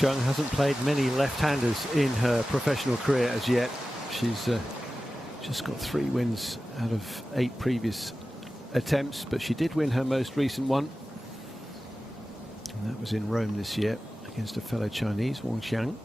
Chung hasn't played many left-handers in her professional career as yet. She's just got 3 wins out of 8 previous attempts, but she did win her most recent one, and that was in Rome this year against a fellow Chinese, Wang Xiang.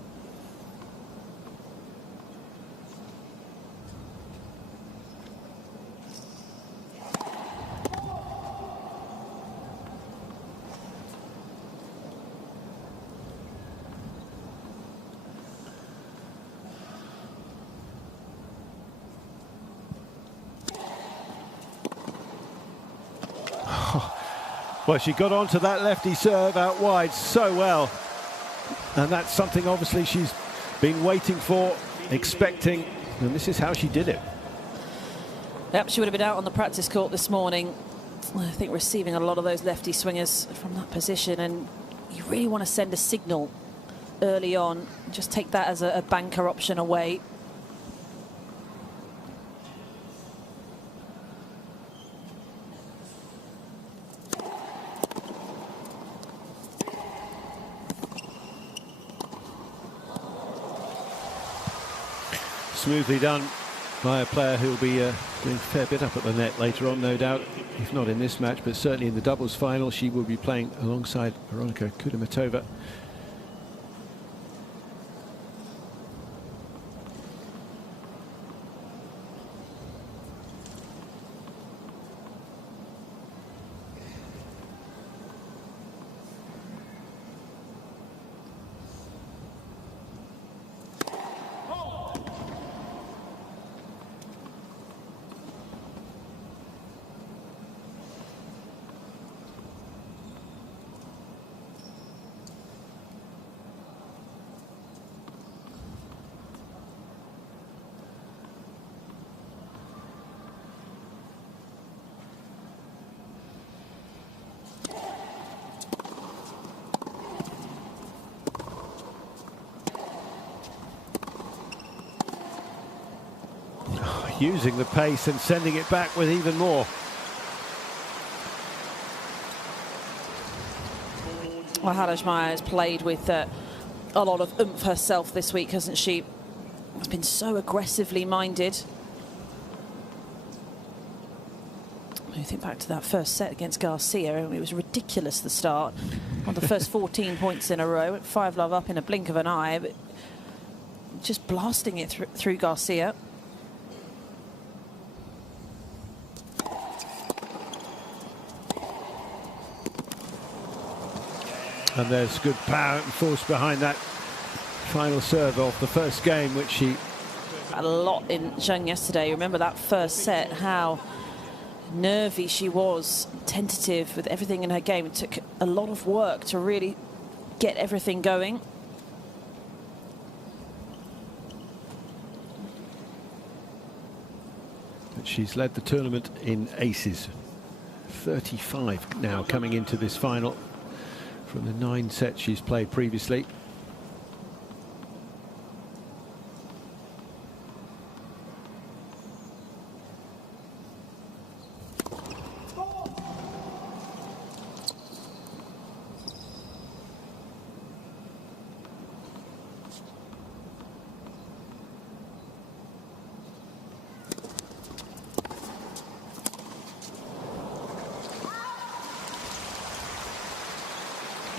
Well, she got onto that lefty serve out wide so well. And that's something obviously she's been waiting for, expecting, and this is how she did it. Yep, she would have been out on the practice court this morning, I think, receiving a lot of those lefty swingers from that position, and you really want to send a signal early on. Just take that as a banker option away. Smoothly done by a player who'll be doing a fair bit up at the net later on, no doubt. If not in this match, but certainly in the doubles final, she will be playing alongside Veronika Kudermetova. Using the pace and sending it back with even more. Well, Haddad Maia has played with a lot of oomph herself this week, hasn't she? Has been so aggressively minded. When you think back to that first set against Garcia, it was ridiculous, the start. On the first 14 points in a row, 5-love up in a blink of an eye, but just blasting it through Garcia. And there's good power and force behind that final serve of the first game, which she... A lot in Zheng yesterday. Remember that first set, how nervy she was, tentative with everything in her game. It took a lot of work to really get everything going. But she's led the tournament in aces. 35 now coming into this final, from the 9 sets she's played previously.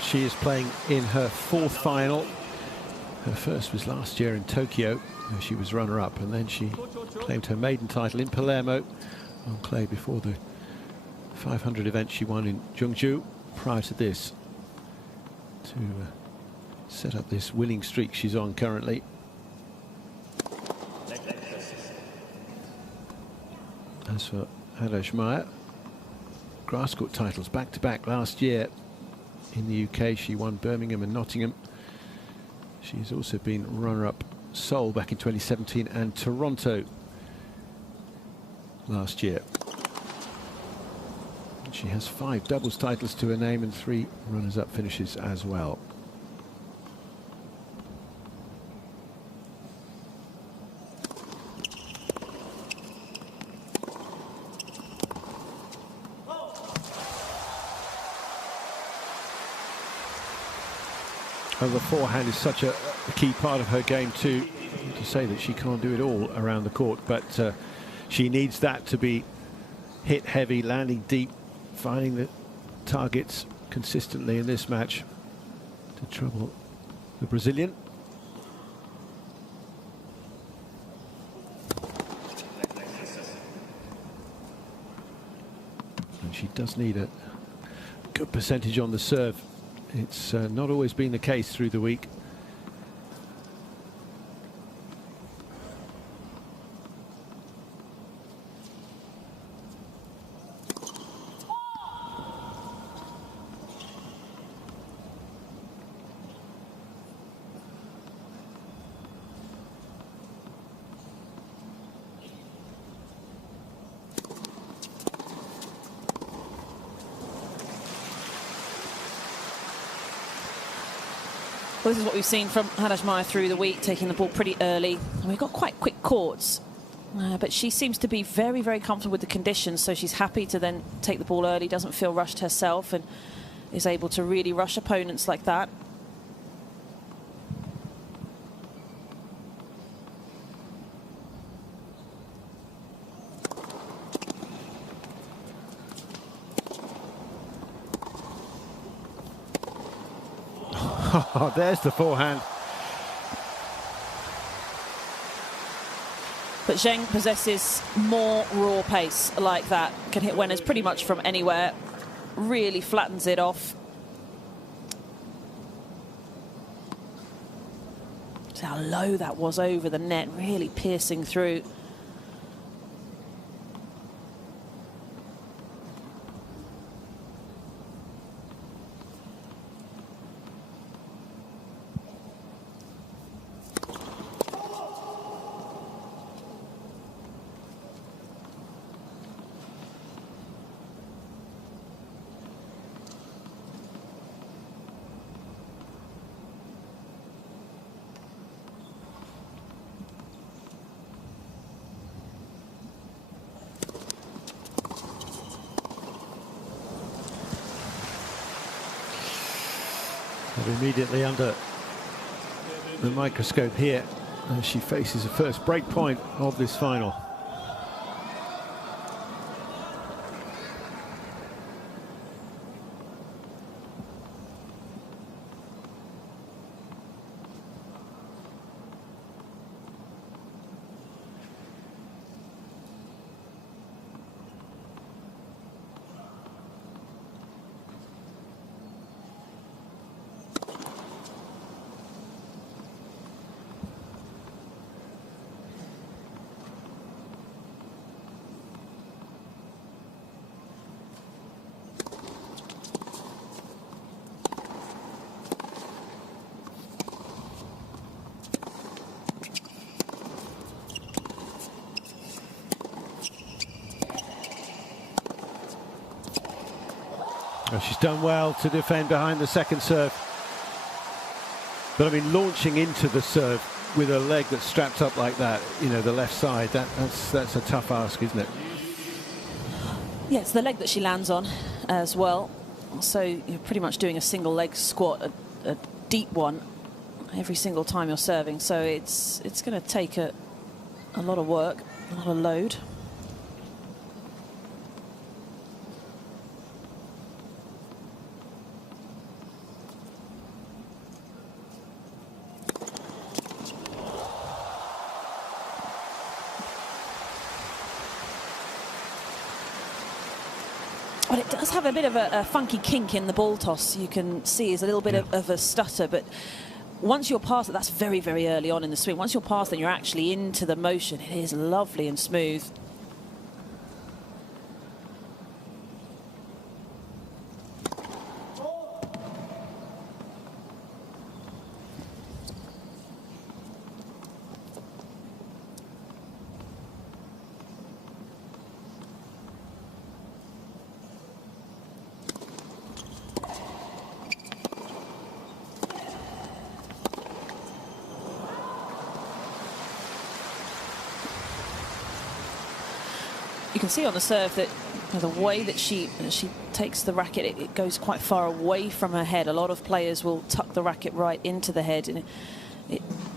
She is playing in her 4th final. Her first was last year in Tokyo, where she was runner-up, and then she claimed her maiden title in Palermo on clay before the 500 event she won in Jeongju prior to this, to set up this winning streak she's on currently. As for Haddad Maia, grass court titles back-to-back last year. In the UK, she won Birmingham and Nottingham. She's also been runner-up Seoul back in 2017 and Toronto last year. She has 5 doubles titles to her name and 3 runners-up finishes as well. And the forehand is such a key part of her game too. To say that she can't do it all around the court, but she needs that to be hit heavy, landing deep, finding the targets consistently in this match to trouble the Brazilian. And she does need a good percentage on the serve. It's not always been the case through the week. Well, this is what we've seen from Haddad Maia through the week, taking the ball pretty early. And we've got quite quick courts, but she seems to be very, very comfortable with the conditions, so she's happy to then take the ball early, doesn't feel rushed herself, and is able to really rush opponents like that. Oh, there's the forehand. But Zheng possesses more raw pace like that. Can hit winners pretty much from anywhere. Really flattens it off. See how low that was over the net, really piercing through. Immediately under the microscope here as she faces the first break point of this final. Well, she's done well to defend behind the second serve. But I mean, launching into the serve with a leg that's strapped up like that, you know, the left side, that's a tough ask, isn't it? Yeah, it's the leg that she lands on as well. So you're pretty much doing a single leg squat, a deep one, every single time you're serving. So it's going to take a lot of work, a lot of load. But it does have a bit of a funky kink in the ball toss. You can see is a little bit of a stutter, but once you're past it, that's very, very early on in the swing. Once you're past it, you're actually into the motion. It is lovely and smooth. You can see on the serve that the way that she takes the racket, it goes quite far away from her head. A lot of players will tuck the racket right into the head, and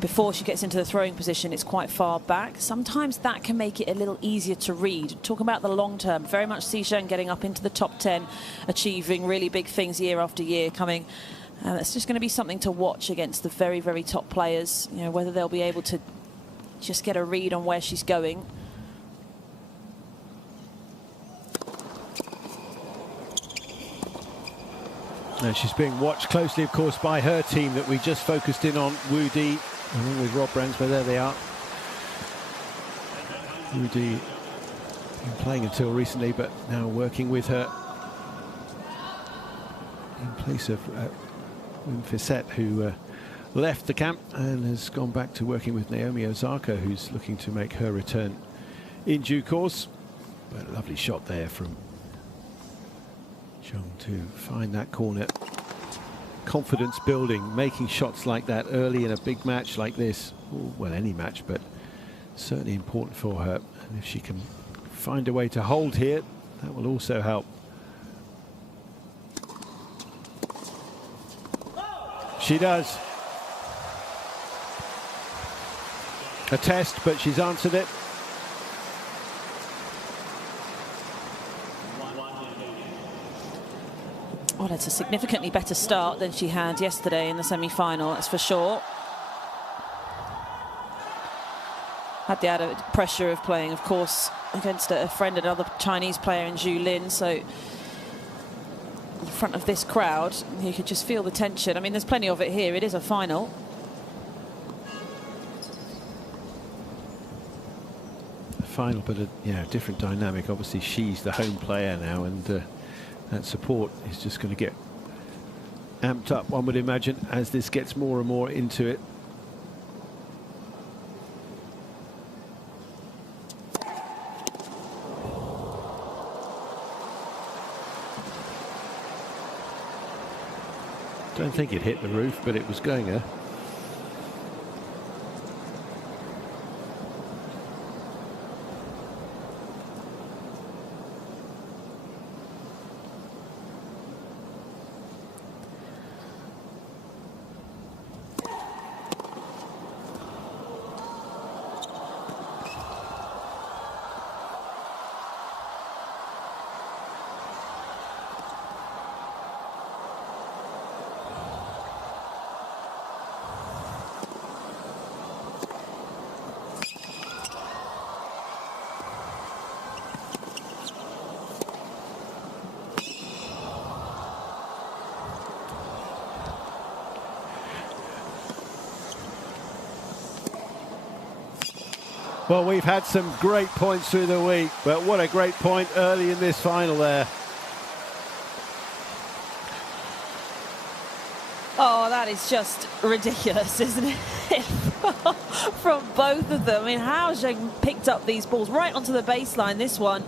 before she gets into the throwing position, it's quite far back. Sometimes that can make it a little easier to read. Talk about the long term. Very much see Zheng getting up into the top 10, achieving really big things year after year, coming. It's just going to be something to watch against the very, very top players. You know, whether they'll be able to just get a read on where she's going. And she's being watched closely, of course, by her team that we just focused in on, Wu Di, along with Rob Bransby. There they are. Wu Di been playing until recently, but now working with her in place of Wim Fissette, who left the camp and has gone back to working with Naomi Osaka, who's looking to make her return in due course. But a lovely shot there from Zheng to find that corner. Confidence building, making shots like that early in a big match like this. Well, any match, but certainly important for her. And if she can find a way to hold here, that will also help. She does. A test, but she's answered it. Well, it's a significantly better start than she had yesterday in the semi-final, that's for sure. Had the added pressure of playing, of course, against a friend, another Chinese player in Zhu Lin, so in front of this crowd, you could just feel the tension. I mean, there's plenty of it here. It is a final. Final, but a different dynamic. Obviously, she's the home player now, and that support is just going to get amped up, one would imagine, as this gets more and more into it. Don't think it hit the roof, but it was going there. Well, we've had some great points through the week, but what a great point early in this final there. Oh, that is just ridiculous, isn't it? From both of them. I mean, how Zheng picked up these balls right onto the baseline. This one,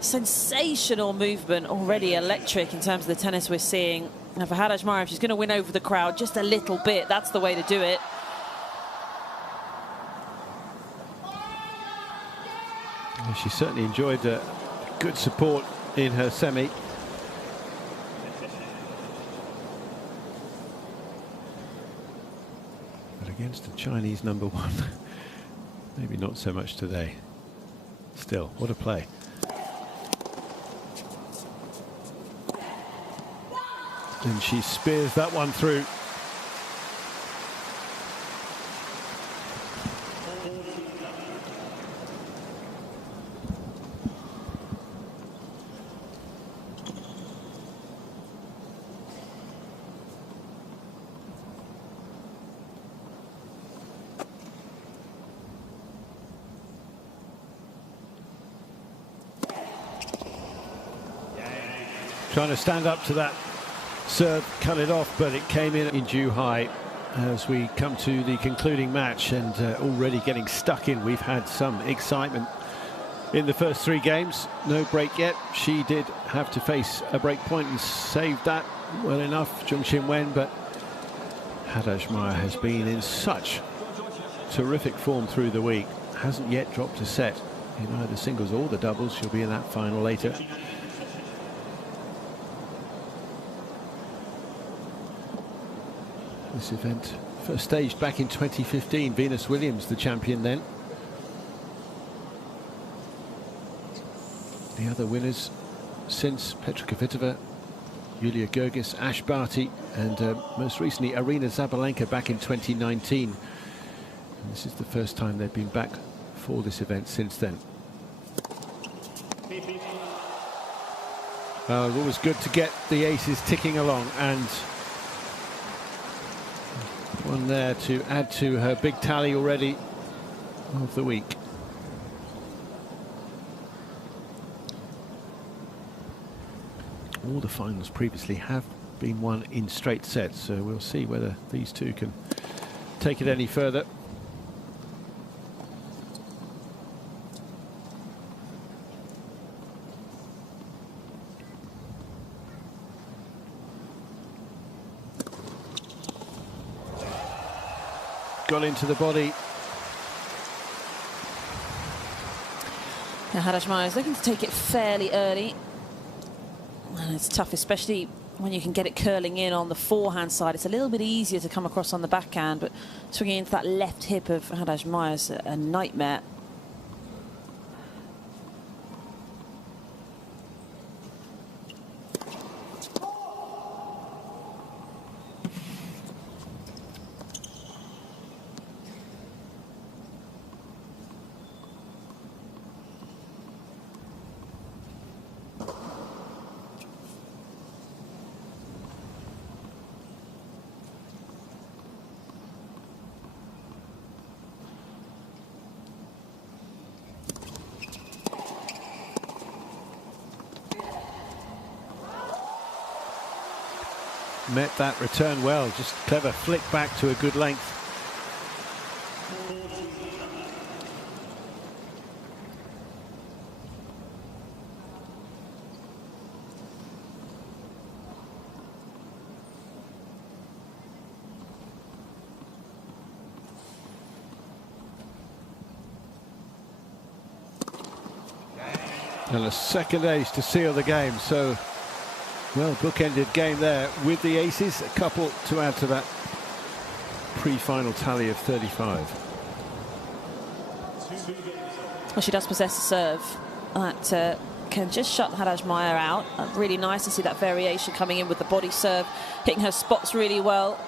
sensational movement, already electric in terms of the tennis we're seeing. And for Haddad Maia, if she's going to win over the crowd just a little bit, that's the way to do it. She certainly enjoyed good support in her semi. But against the Chinese #1, maybe not so much today. Still, what a play. And she spears that one through. Trying to stand up to that serve, cut it off, but it came in due high as we come to the concluding match, and already getting stuck in. We've had some excitement in the first 3 games. No break yet. She did have to face a break point and saved that well enough, Zheng Qinwen, but Haddad Maia has been in such terrific form through the week. Hasn't yet dropped a set in either singles or the doubles. She'll be in that final later. This event first staged back in 2015. Venus Williams, the champion then. The other winners since: Petra Kvitova, Yulia Gergis, Ash Barty, and most recently Arina Zabalenka back in 2019. And this is the first time they've been back for this event since then. Always good to get the aces ticking along, and one there to add to her big tally already of the week. All the finals previously have been won in straight sets, so we'll see whether these two can take it any further. Got into the body. Now Haddad Maia is looking to take it fairly early. And it's tough, especially when you can get it curling in on the forehand side. It's a little bit easier to come across on the backhand, but swinging into that left hip of Haddad Maia is a nightmare. Met that return well, just clever flick back to a good length. And a second ace to seal the game, so well, bookended game there with the aces, a couple to add to that pre-final tally of 35. Well, she does possess a serve that can just shut Haddad Maia out. Really nice to see that variation coming in with the body serve, hitting her spots really well.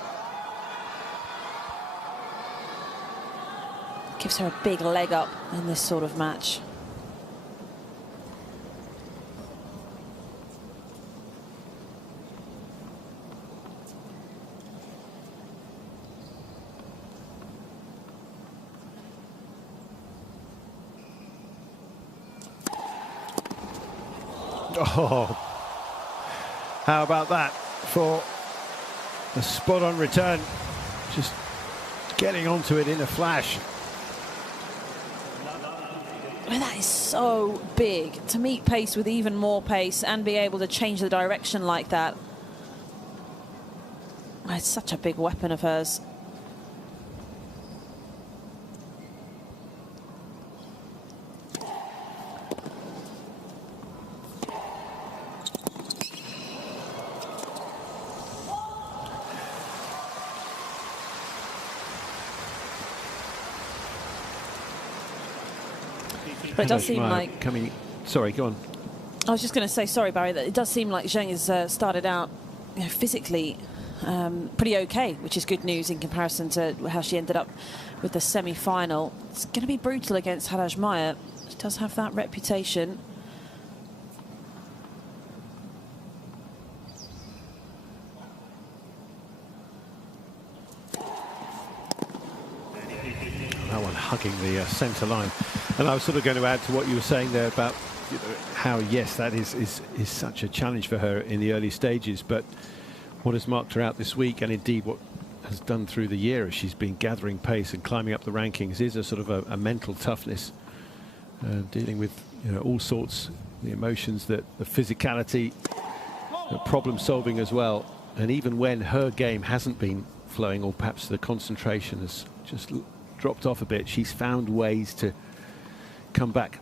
Gives her a big leg up in this sort of match. Oh, how about that for a spot-on return? Just getting onto it in a flash. Well, that is so big, to meet pace with even more pace and be able to change the direction like that. It's such a big weapon of hers. But it does seem like coming. Sorry, go on. I was just going to say, sorry, Barry, that it does seem like Zheng has started out, physically pretty okay, which is good news in comparison to how she ended up with the semi-final. It's going to be brutal against Haddad Maia. She does have that reputation. That one hugging the centre line. And I was sort of going to add to what you were saying there about how, yes, that is such a challenge for her in the early stages, but what has marked her out this week, and indeed what has done through the year as she's been gathering pace and climbing up the rankings, is a sort of a mental toughness, dealing with all sorts, the emotions, the physicality, the problem solving as well. And even when her game hasn't been flowing, or perhaps the concentration has just dropped off a bit, she's found ways to come back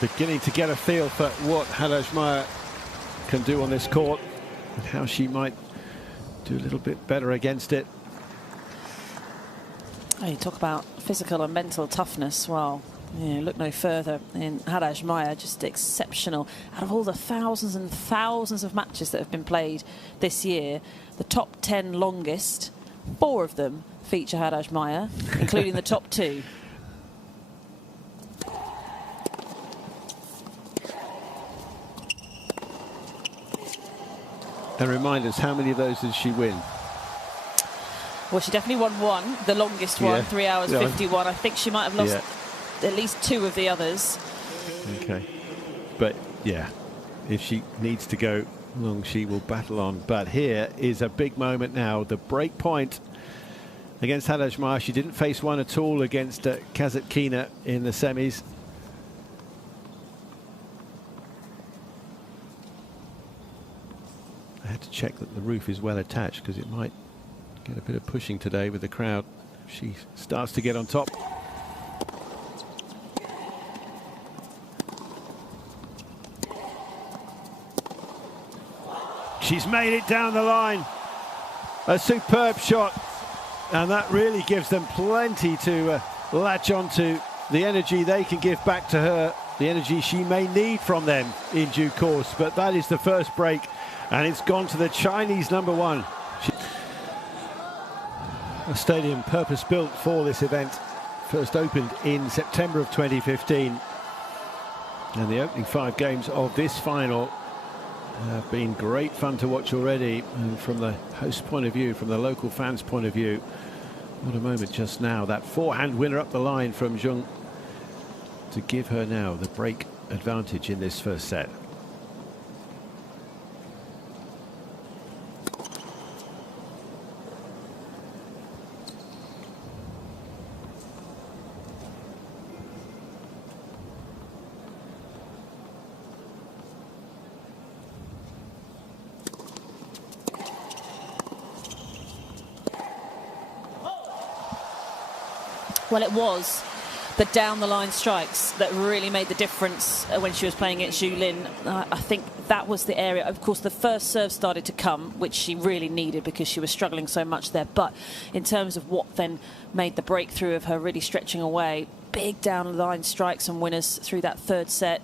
beginning to get a feel for what Haddad Maia can do on this court and how she might do a little bit better against it. Oh, you talk about physical and mental toughness. Well, look no further in Haddad Maia, just exceptional. Out of all the thousands and thousands of matches that have been played this year, the top 10 longest, 4 of them feature Haddad Maia, including the top 2. And remind us, how many of those did she win? Well, she definitely won one, the longest one, 3 hours 51. I think she might have lost at least 2 of the others. Okay. But, yeah, if she needs to go long, she will battle on. But here is a big moment now. The break point against Haddad Maia. She didn't face one at all against Kasatkina in the semis. I had to check that the roof is well attached because it might get a bit of pushing today with the crowd. She starts to get on top. She's made it down the line. A superb shot. And that really gives them plenty to latch onto. The energy they can give back to her. The energy she may need from them in due course. But that is the first break. And it's gone to the Chinese #1. A stadium purpose-built for this event. First opened in September of 2015. And the opening 5 games of this final have been great fun to watch already. And from the host point of view, from the local fans' point of view, what a moment just now. That forehand winner up the line from Zheng to give her now the break advantage in this first set. Well, it was the down-the-line strikes that really made the difference when she was playing against Zhu Lin. I think that was the area. Of course, the first serve started to come, which she really needed because she was struggling so much there. But in terms of what then made the breakthrough of her really stretching away, big down-the-line strikes and winners through that third set.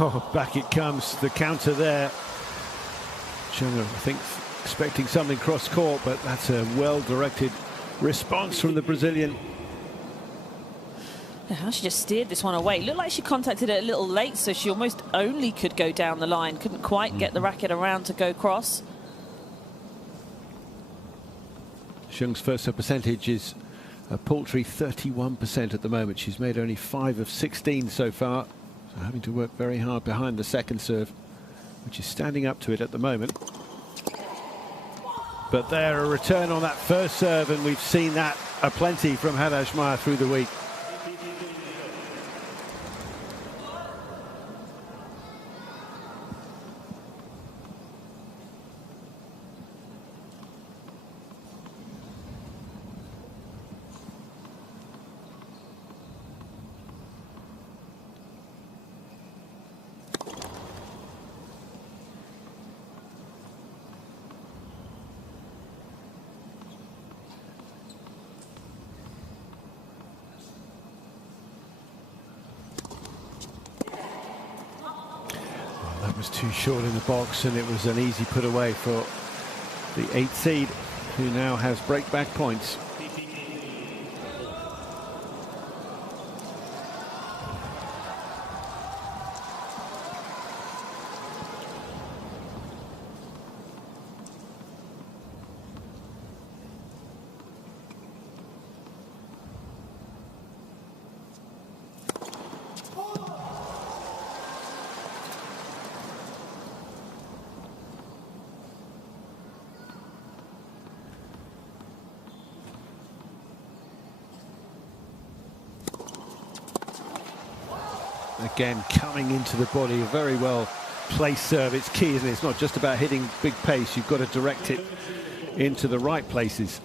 Oh, back it comes, the counter there. Zheng, I think, expecting something cross-court, but that's a well-directed response from the Brazilian. Yeah, she just steered this one away. It looked like she contacted it a little late, so she almost only could go down the line. Couldn't quite get the racket around to go cross. Zheng's first serve percentage is a paltry 31% at the moment. She's made only 5 of 16 so far. So having to work very hard behind the second serve, which is standing up to it at the moment. But there, a return on that first serve, and we've seen that aplenty from Haddad Maia through the week. Was too short in the box, and it was an easy put away for the 8th seed, who now has break-back points. Again, coming into the body, a very well placed serve. It's key, isn't it? It's not just about hitting big pace. You've got to direct it into the right places.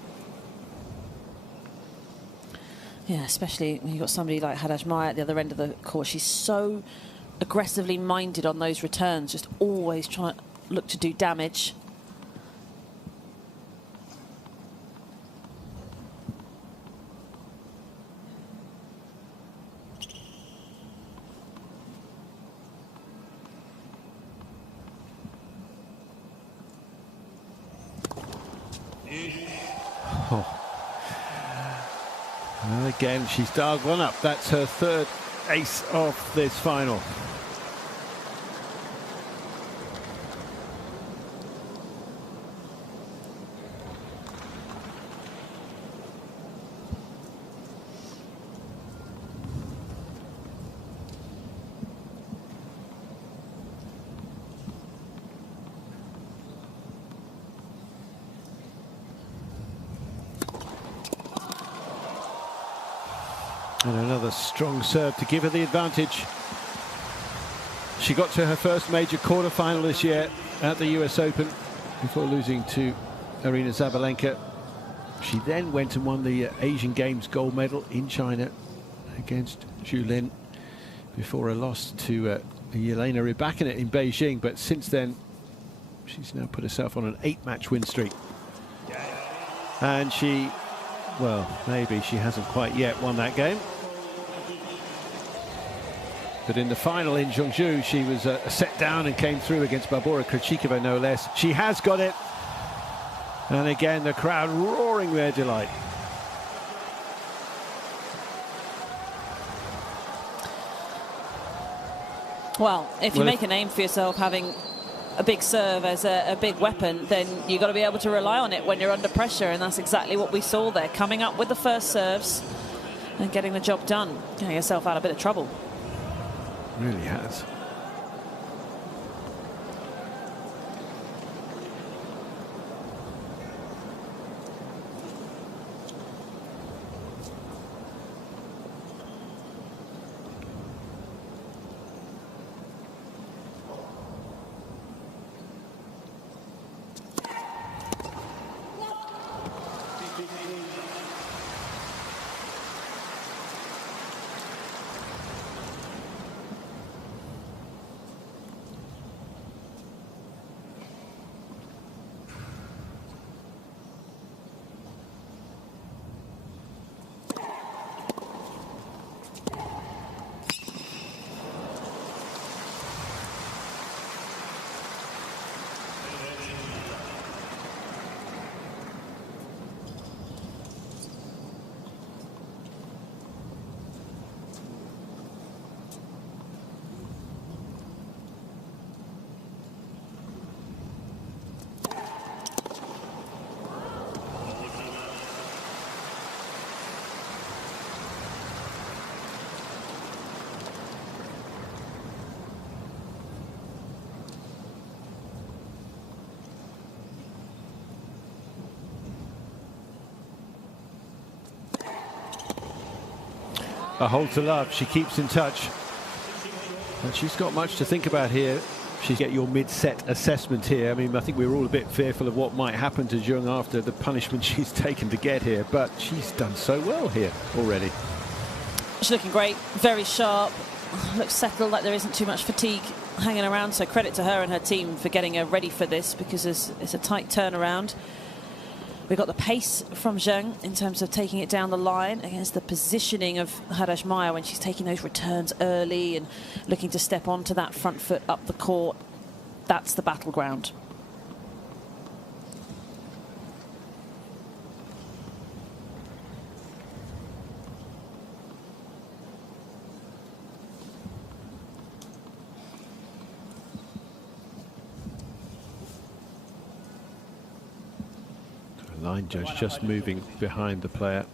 Yeah, especially when you've got somebody like Haddad Maia at the other end of the court. She's so aggressively minded on those returns, just always trying to look to do damage. Oh. And again, she's dialed one up. That's her third ace of this final. And another strong serve to give her the advantage. She got to her first major quarter-final this year at the US Open before losing to Aryna Sabalenka. She then went and won the Asian Games gold medal in China against Zhu Lin before a loss to Jelena Rybakina in Beijing. But since then, she's now put herself on an 8-match win streak. And she, well, maybe she hasn't quite yet won that game. But in the final in Zhengzhou, she was set down and came through against Barbora Krejcikova, no less. She has got it. And again, the crowd roaring their delight. Well, if you make a name for yourself having a big serve as a big weapon, then you've got to be able to rely on it when you're under pressure, and that's exactly what we saw there. Coming up with the first serves and getting the job done, getting yourself out of a bit of trouble. Really has. A hole to love. She keeps in touch. And she's got much to think about here. She's get your mid-set assessment here. I mean, I think we were all a bit fearful of what might happen to Zheng after the punishment she's taken to get here, but she's done so well here already. She's looking great, very sharp, looks settled, like there isn't too much fatigue hanging around, so credit to her and her team for getting her ready for this, because it's a tight turnaround. We've got the pace from Zheng in terms of taking it down the line against the positioning of Haddad Maia when she's taking those returns early and looking to step onto that front foot up the court. That's the battleground. Line judge just moving behind the player.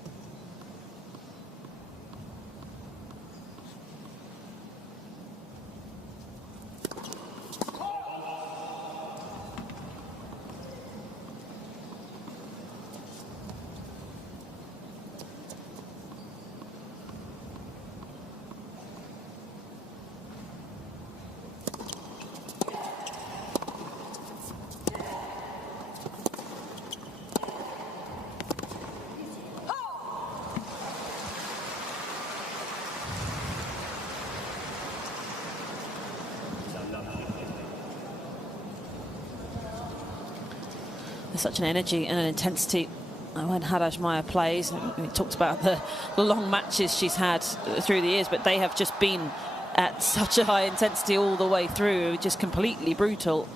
There's such an energy and an intensity when Haddad Maia plays. We talked about the long matches she's had through the years, but they have just been at such a high intensity all the way through, just completely brutal.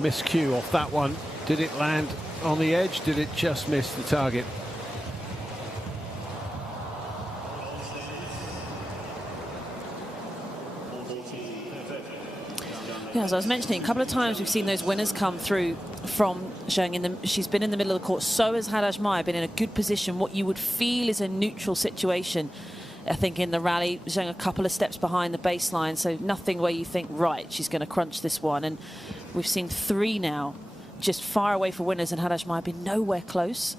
Miscue off that one. Did it land on the edge? Did it just miss the target? Yeah, as I was mentioning, a couple of times we've seen those winners come through from showing in the. She's been in the middle of the court. So has Haddad Maia, been in a good position. What you would feel is a neutral situation. I think in the rally, showing a couple of steps behind the baseline, so nothing where you think, right, she's going to crunch this one. And we've seen three now, just far away for winners, and Haddad Maia been nowhere close.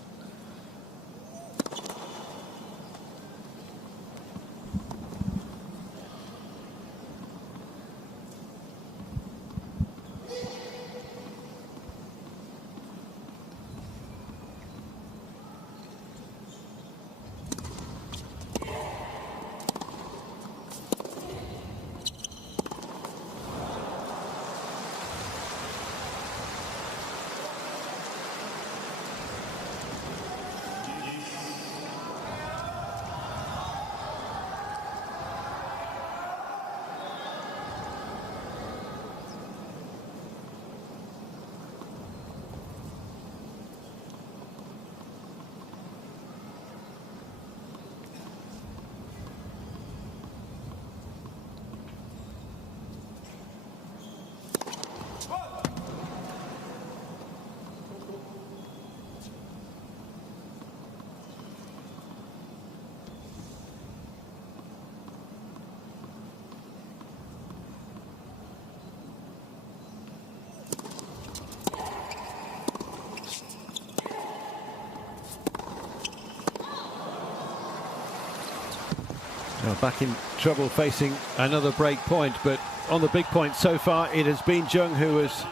Now back in trouble facing another break point, but on the big point so far it has been Jung who has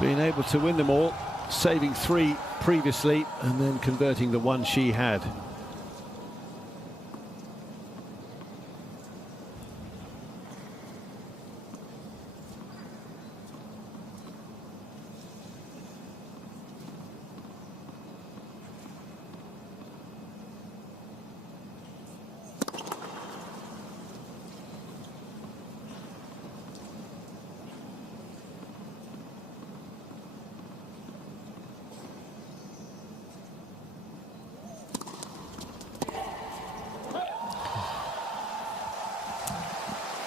being able to win them all, saving 3 previously and then converting the 1 she had.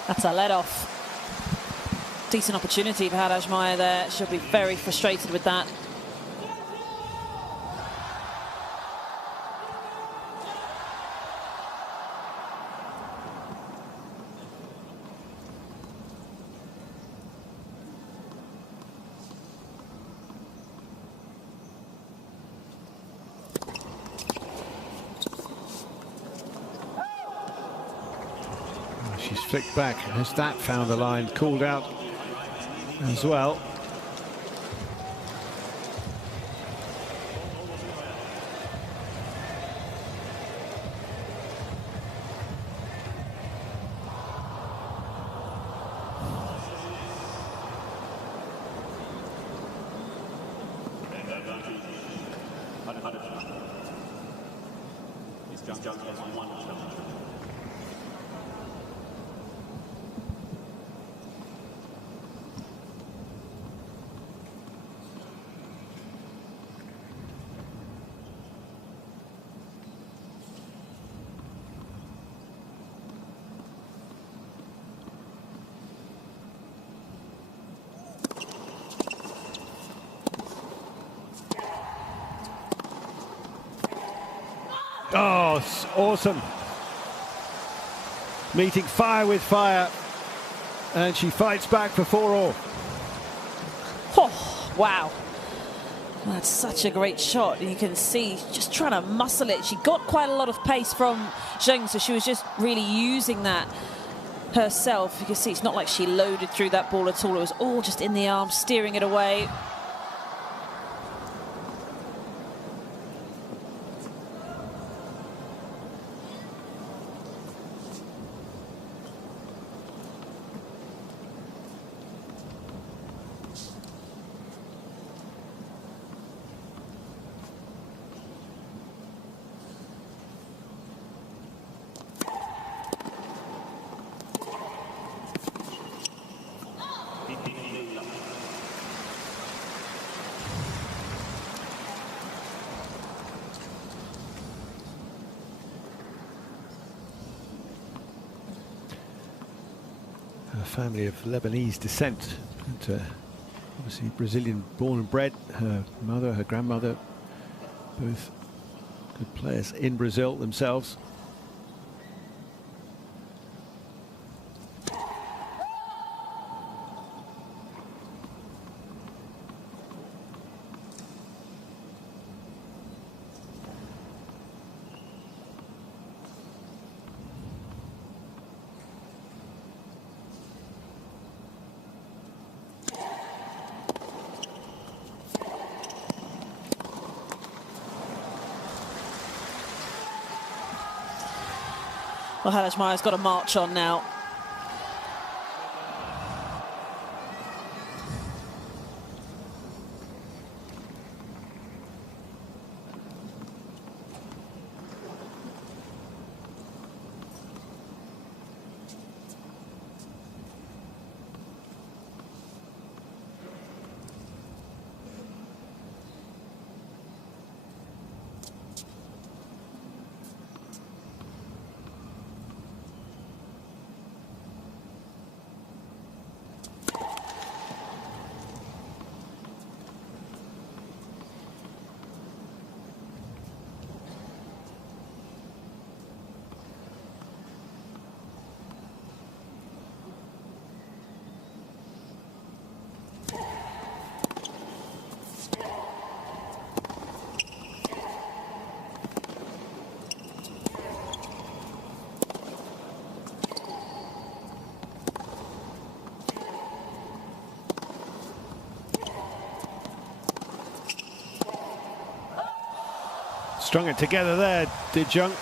That's a let-off. Decent opportunity for Haddad Maia there. She'll be very frustrated with that. She's flicked back. Has that found the line? Called out as well. Oh, it's awesome. Meeting fire with fire. And she fights back for 4-all. Oh, wow. That's such a great shot. You can see just trying to muscle it. She got quite a lot of pace from Zheng, so she was just really using that herself. You can see it's not like she loaded through that ball at all. It was all just in the arm, steering it away. A family of Lebanese descent, and obviously Brazilian born and bred. Her mother, her grandmother, both good players in Brazil themselves. Well, Haddad Maia's got a march on now. Strung it together there, did Jung.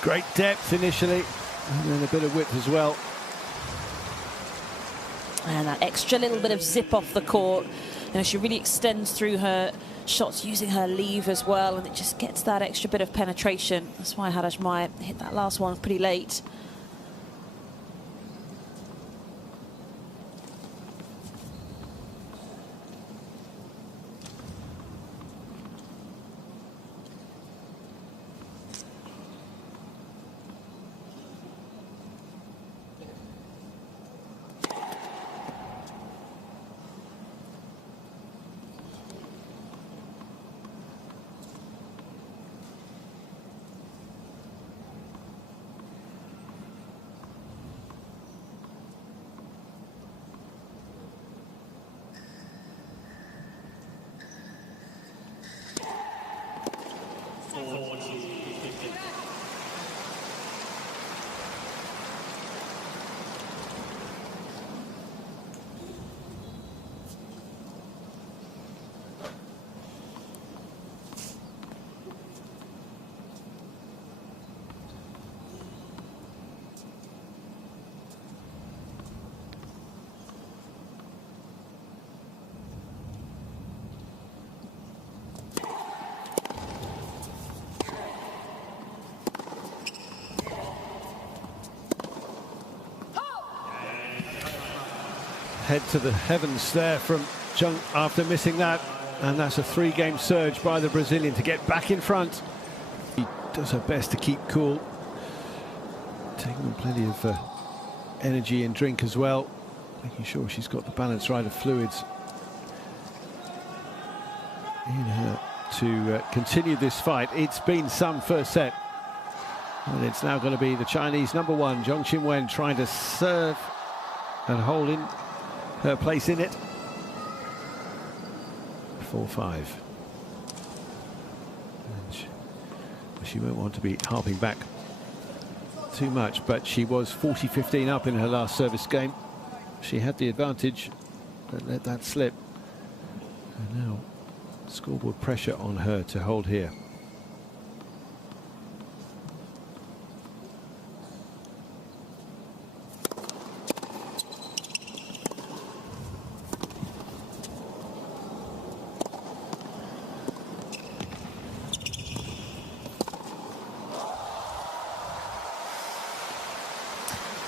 Great depth initially, and then a bit of width as well. And that extra little bit of zip off the court. You know, she really extends through her shots using her leave as well, and it just gets that extra bit of penetration. That's why Haddad Maia hit that last one pretty late. Head to the heavens there from Jung after missing that, and that's a 3-game surge by the Brazilian to get back in front. She does her best to keep cool, taking on plenty of energy and drink as well, making sure she's got the balance right of fluids in her to continue this fight. It's been some first set, and it's now going to be the Chinese #1 Zhong Qinwen trying to serve and hold in her place in it. 4-5. She won't want to be harping back too much, but she was 40-15 up in her last service game. She had the advantage, but let that slip. And now scoreboard pressure on her to hold here.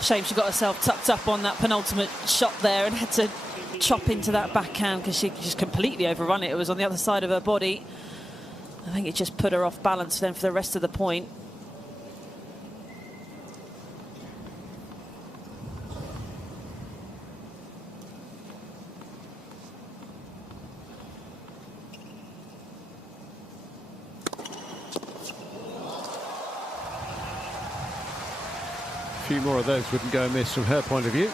Shame she got herself tucked up on that penultimate shot there and had to chop into that backhand because she just completely overrun it. It was on the other side of her body. I think it just put her off balance then for the rest of the point. A few more of those wouldn't go amiss from her point of view.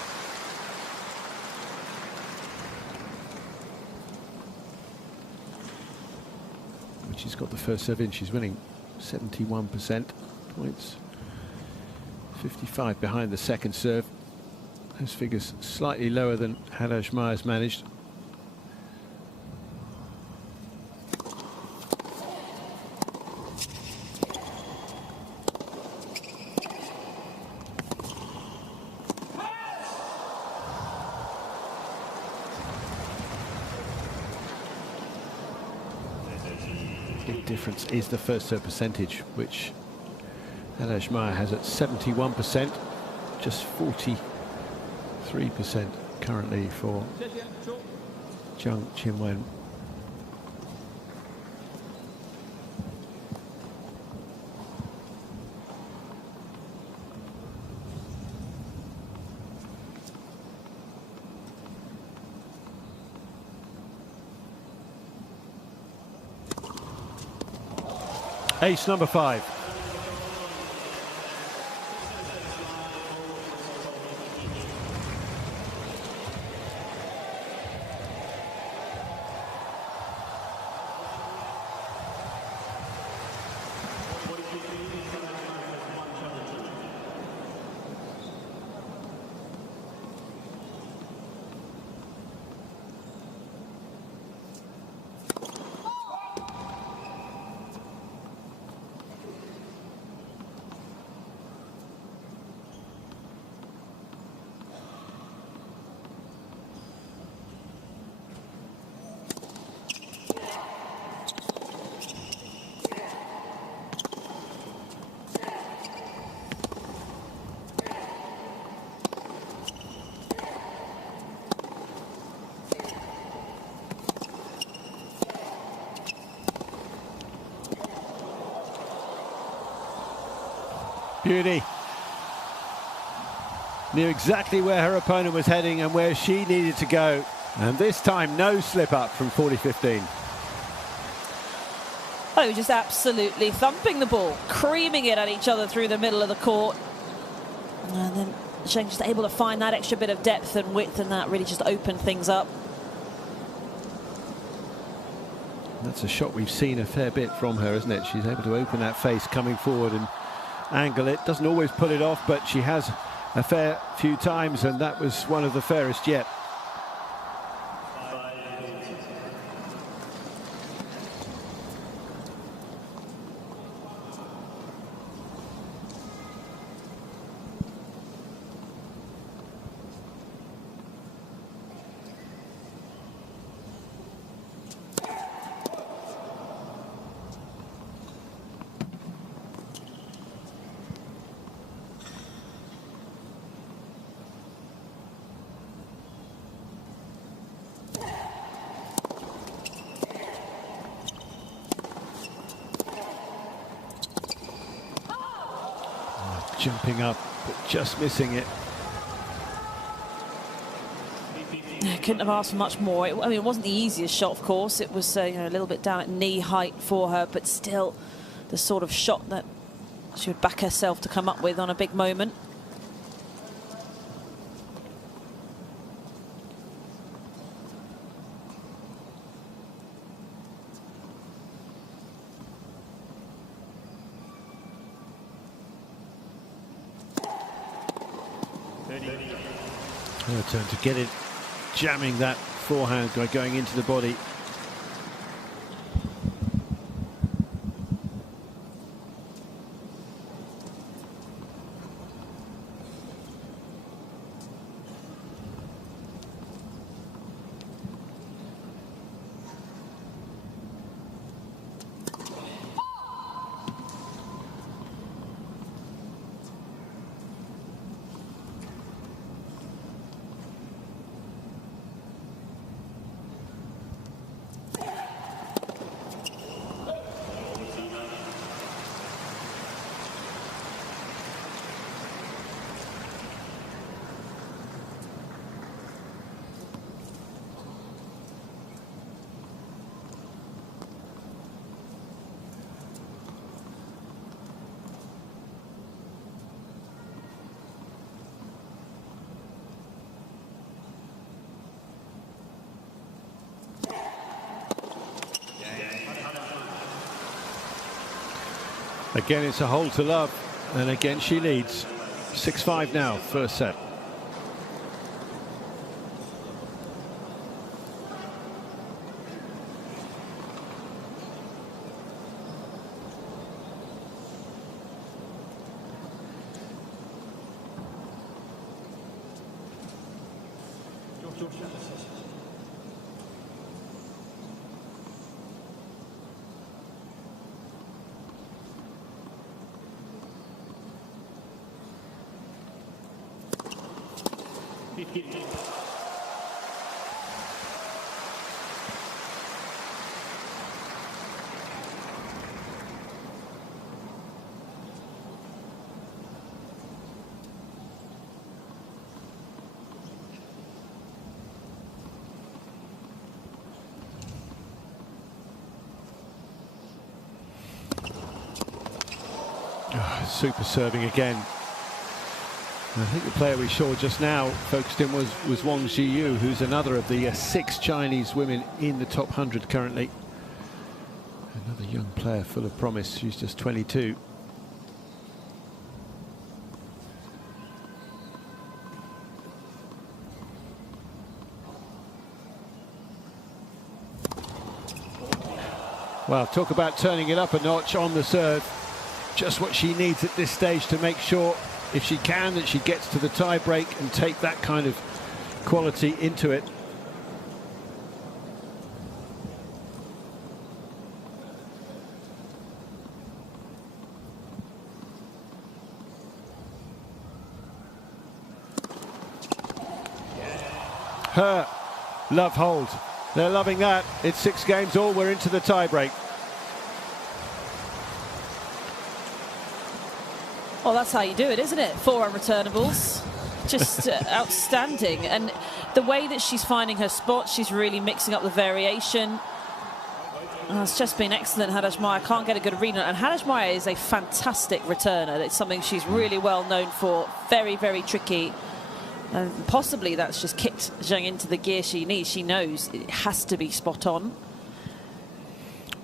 But she's got the first serve in. She's winning 71% points. 55 behind the second serve. Those figures slightly lower than Haddad Maia's managed. Big difference is the first serve percentage, which Haddad Maia has at 71%, just 43% currently for Zhong Qinwen. Ace number 5. Beauty. Knew exactly where her opponent was heading and where she needed to go. And this time, no slip up from 40-15. Oh, he was just absolutely thumping the ball, creaming it at each other through the middle of the court. And then Zheng just able to find that extra bit of depth and width, and that really just opened things up. That's a shot we've seen a fair bit from her, isn't it? She's able to open that face coming forward and angle it. Doesn't always pull it off, but she has a fair few times, and that was one of the fairest yet. Jumping up, but just missing it. Couldn't have asked for much more. I mean, it wasn't the easiest shot, of course. It was you know, a little bit down at knee height for her, but still the sort of shot that she would back herself to come up with on a big moment. Her turn to get it, jamming that forehand going into the body. Again, it's a hole to love, and again she leads. 6-5 now, first set. Super serving again. I think the player we saw just now focused in was Wang Zhiyu, who's another of the 6 Chinese women in the top 100 currently. Another young player full of promise. She's just 22. Well, talk about turning it up a notch on the serve. Just what she needs at this stage to make sure, if she can, that she gets to the tie break and take that kind of quality into it. Her love hold. They're loving that. It's 6 games all. We're into the tie break. Well, that's how you do it, isn't it? 4 unreturnables. Just outstanding. And the way that she's finding her spots, she's really mixing up the variation. It's just been excellent, Haddad Maia. Can't get a good read on it. And Haddad Maia is a fantastic returner. It's something she's really well known for. Very, very tricky. And possibly that's just kicked Zheng into the gear she needs. She knows it has to be spot on.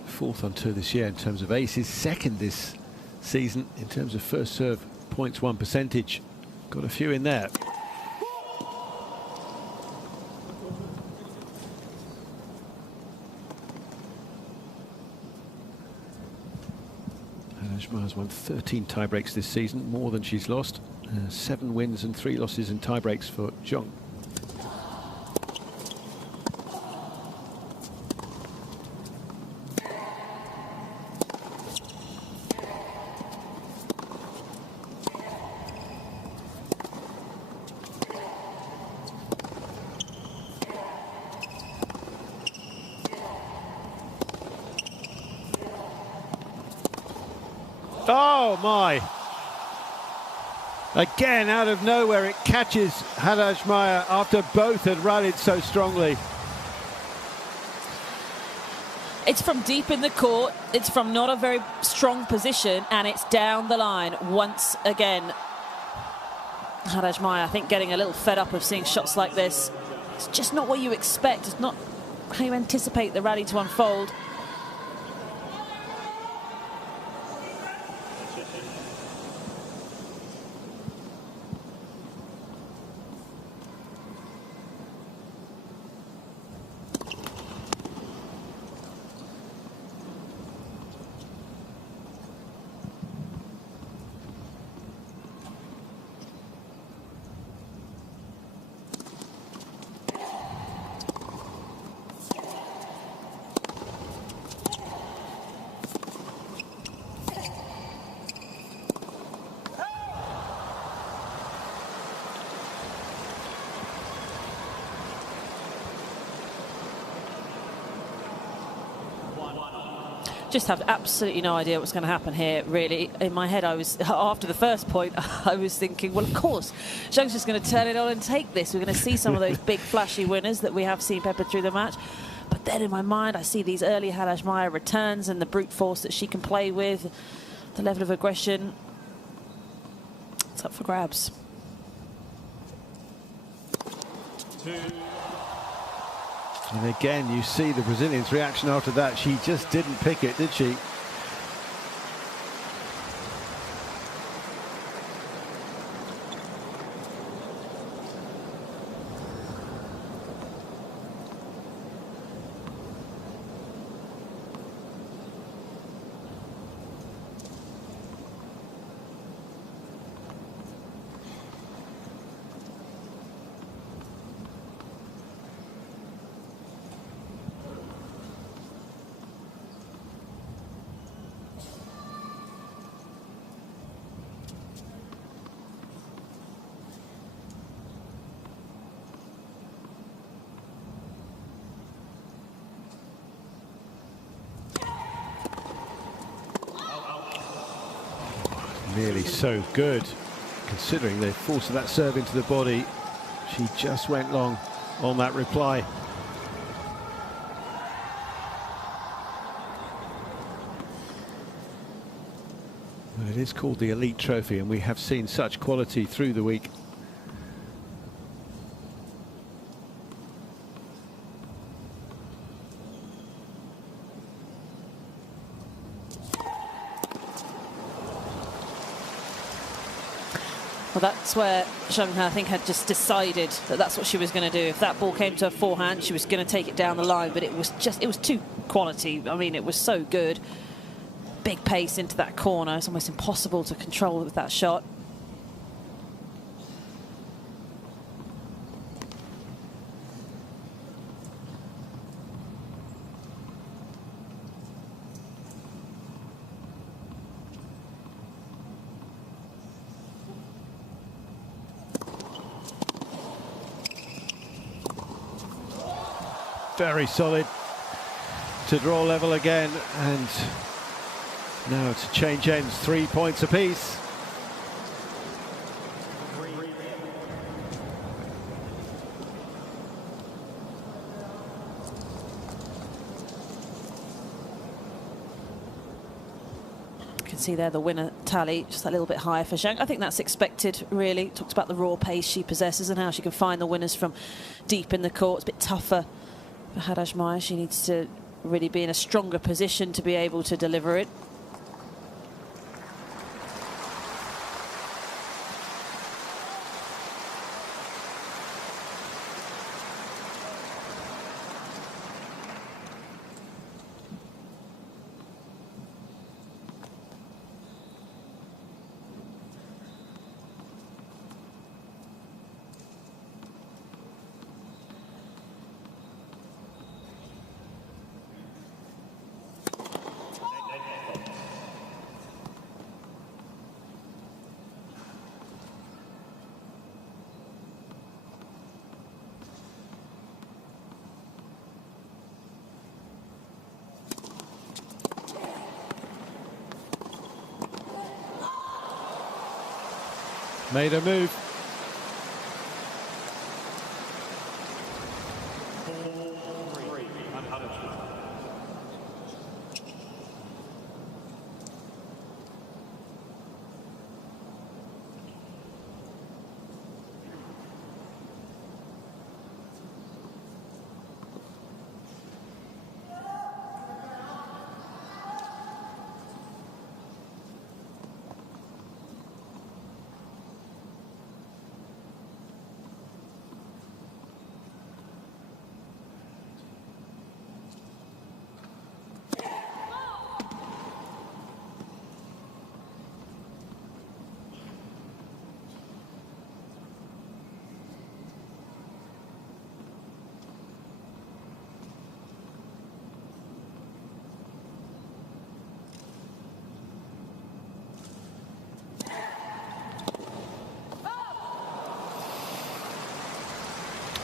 4th on tour this year in terms of aces. 2nd this season in terms of first serve points won percentage. Got a few in there. Haddad Maia's won 13 tiebreaks this season, more than she's lost. 7 wins and 3 losses in tiebreaks for Zheng. Oh my! Again, out of nowhere, it catches Haddad Maia after both had rallied so strongly. It's from deep in the court, it's from not a very strong position, and it's down the line once again. Haddad Maia, I think, getting a little fed up of seeing shots like this. It's just not what you expect. It's not how you anticipate the rally to unfold. Just have absolutely no idea what's going to happen here, really. In my head, I was, after the first point, I was thinking, well, of course, Zheng's just going to turn it on and take this. We're going to see some of those big, flashy winners that we have seen peppered through the match. But then in my mind, I see these early Haddad Maia returns and the brute force that she can play with, the level of aggression. It's up for grabs. And again, you see the Brazilian's reaction after that. She just didn't pick it, did she? Nearly so good, considering the force of that serve into the body. She just went long on that reply. Well, it is called the Elite Trophy, and we have seen such quality through the week. Well, that's where Zheng, I think, had just decided that that's what she was going to do. If that ball came to her forehand, she was going to take it down the line, but it was too quality. I mean, it was so good. Big pace into that corner. It's almost impossible to control with that shot. Very solid to draw level again, and now to change ends, 3 points apiece. can see there the winner tally, just a little bit higher for Zhang. I think that's expected, really. Talked about the raw pace she possesses and how she can find the winners from deep in the court. It's a bit tougher for Haddad Maia. She needs to really be in a stronger position to be able to deliver it. Made a move.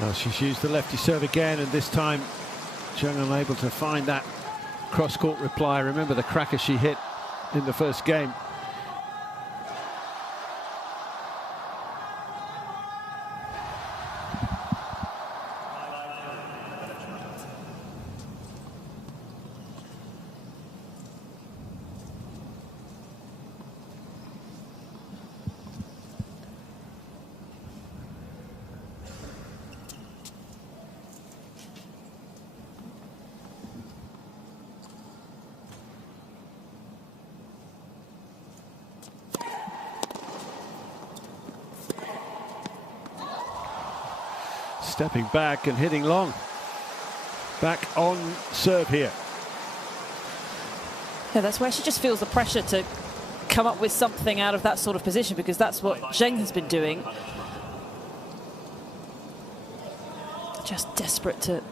Well, she's used the lefty serve again, and this time Zhang unable to find that cross-court reply. Remember the cracker she hit in the first game. Stepping back and hitting long. Back on serve here. Yeah, that's where she just feels the pressure to come up with something out of that sort of position, because that's what Zheng has been doing. Just desperate to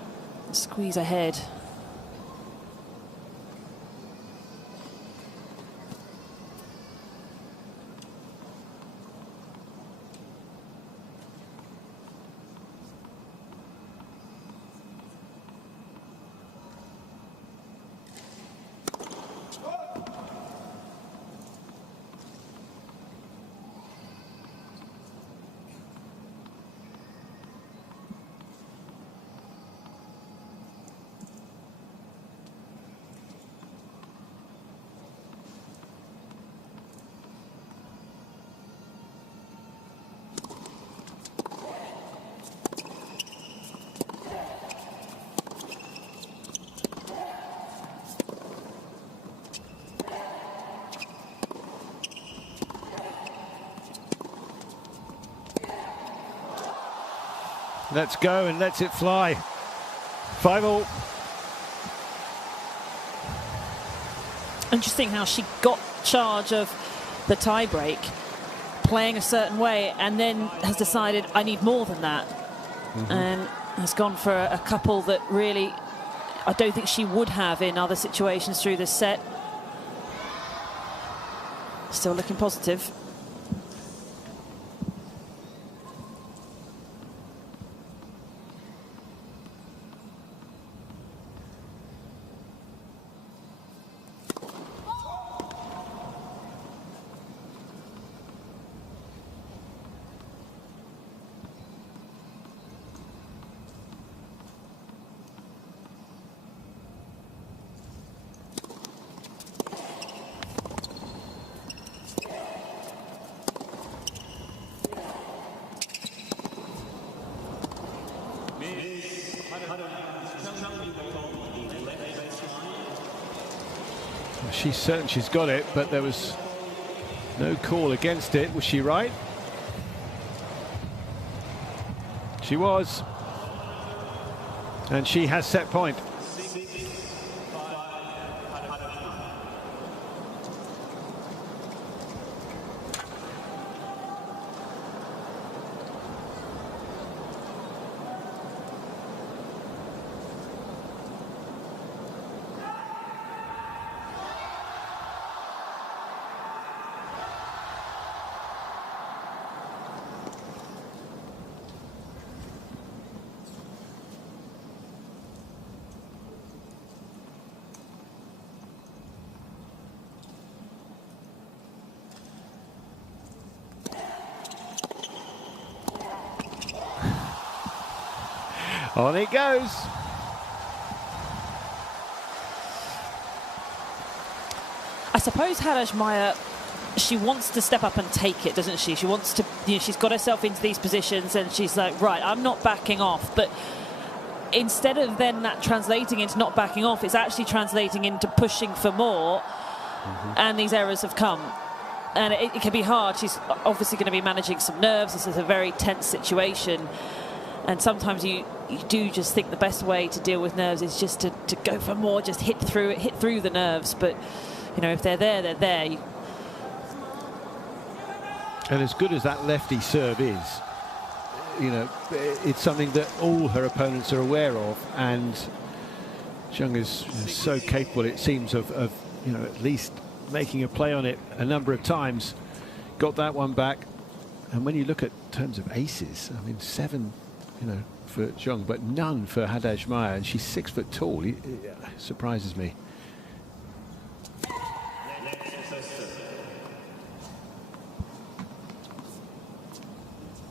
squeeze ahead. Let's go and lets it fly. 5-all. Interesting how she got charge of the tie-break, playing a certain way, and then has decided, I need more than that. And has gone for a couple that really, I don't think she would have in other situations through this set. Still looking positive. Well, she's certain she's got it, but there was no call against it. Was she right? She was. And she has set point. On it goes. I suppose Haddad Maia, she wants to step up and take it, doesn't she? She wants to, she's got herself into these positions and she's like, right, I'm not backing off. But instead of then that translating into not backing off, it's actually translating into pushing for more. And these errors have come. And it can be hard. She's obviously going to be managing some nerves. This is a very tense situation. And sometimes you do just think the best way to deal with nerves is just to go for more, just hit through it, hit through the nerves. But, if they're there, they're there. And as good as that lefty serve is, it's something that all her opponents are aware of. And Zheng is so capable, it seems, of at least making a play on it a number of times. Got that one back. And when you look at terms of aces, I mean, 7... for Zheng, but none for Haddad Maia, and she's 6 foot tall. It surprises me.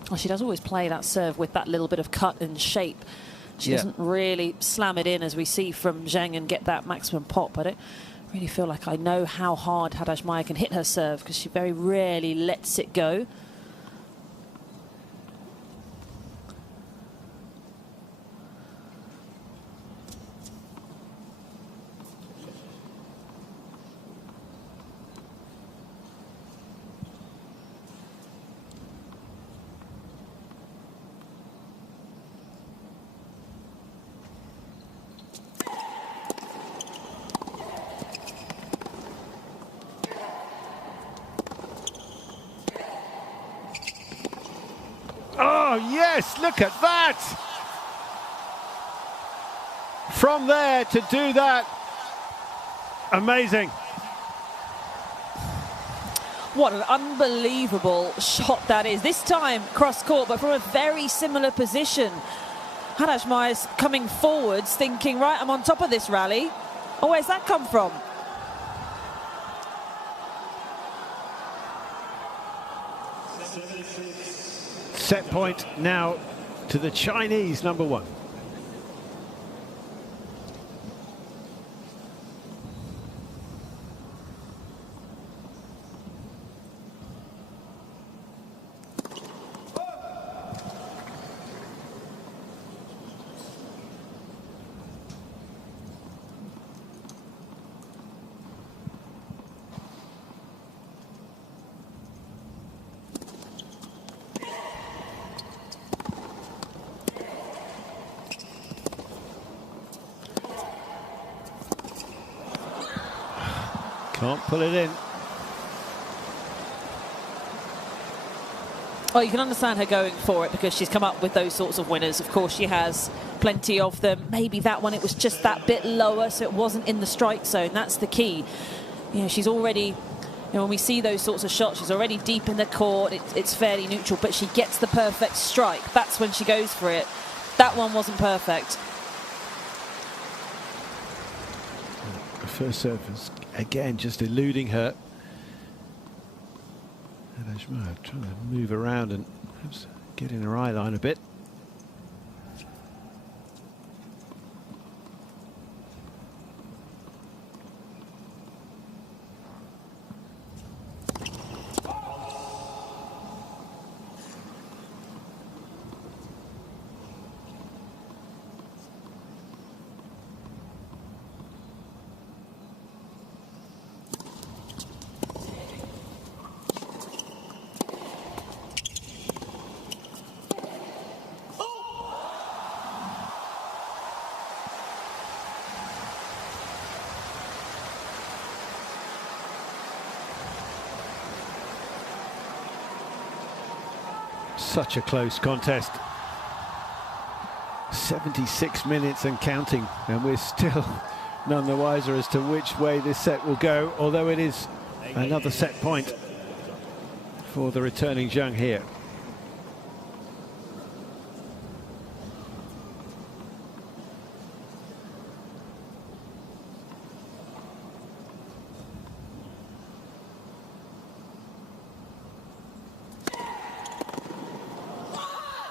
Well, she does always play that serve with that little bit of cut and shape. She doesn't really slam it in as we see from Zheng and get that maximum pop. I don't really feel like I know how hard Haddad Maia can hit her serve because she very rarely lets it go. Oh, yes, look at that! From there to do that, amazing. What an unbelievable shot that is. This time cross court, but from a very similar position. Haddad Maia's coming forwards thinking, right, I'm on top of this rally. Oh, where's that come from? Set point now to the Chinese number 1. Can't pull it in. Well, you can understand her going for it because she's come up with those sorts of winners. Of course, she has plenty of them. Maybe that one, it was just that bit lower, so it wasn't in the strike zone. That's the key. She's already, when we see those sorts of shots, she's already deep in the court. It's fairly neutral, but she gets the perfect strike. That's when she goes for it. That one wasn't perfect. The first serve was, again, just eluding her. And Ajma trying to move around and perhaps get in her eye line a bit. such a close contest. 76 minutes and counting, and we're still none the wiser as to which way this set will go, although it is another set point for the returning Zhang here.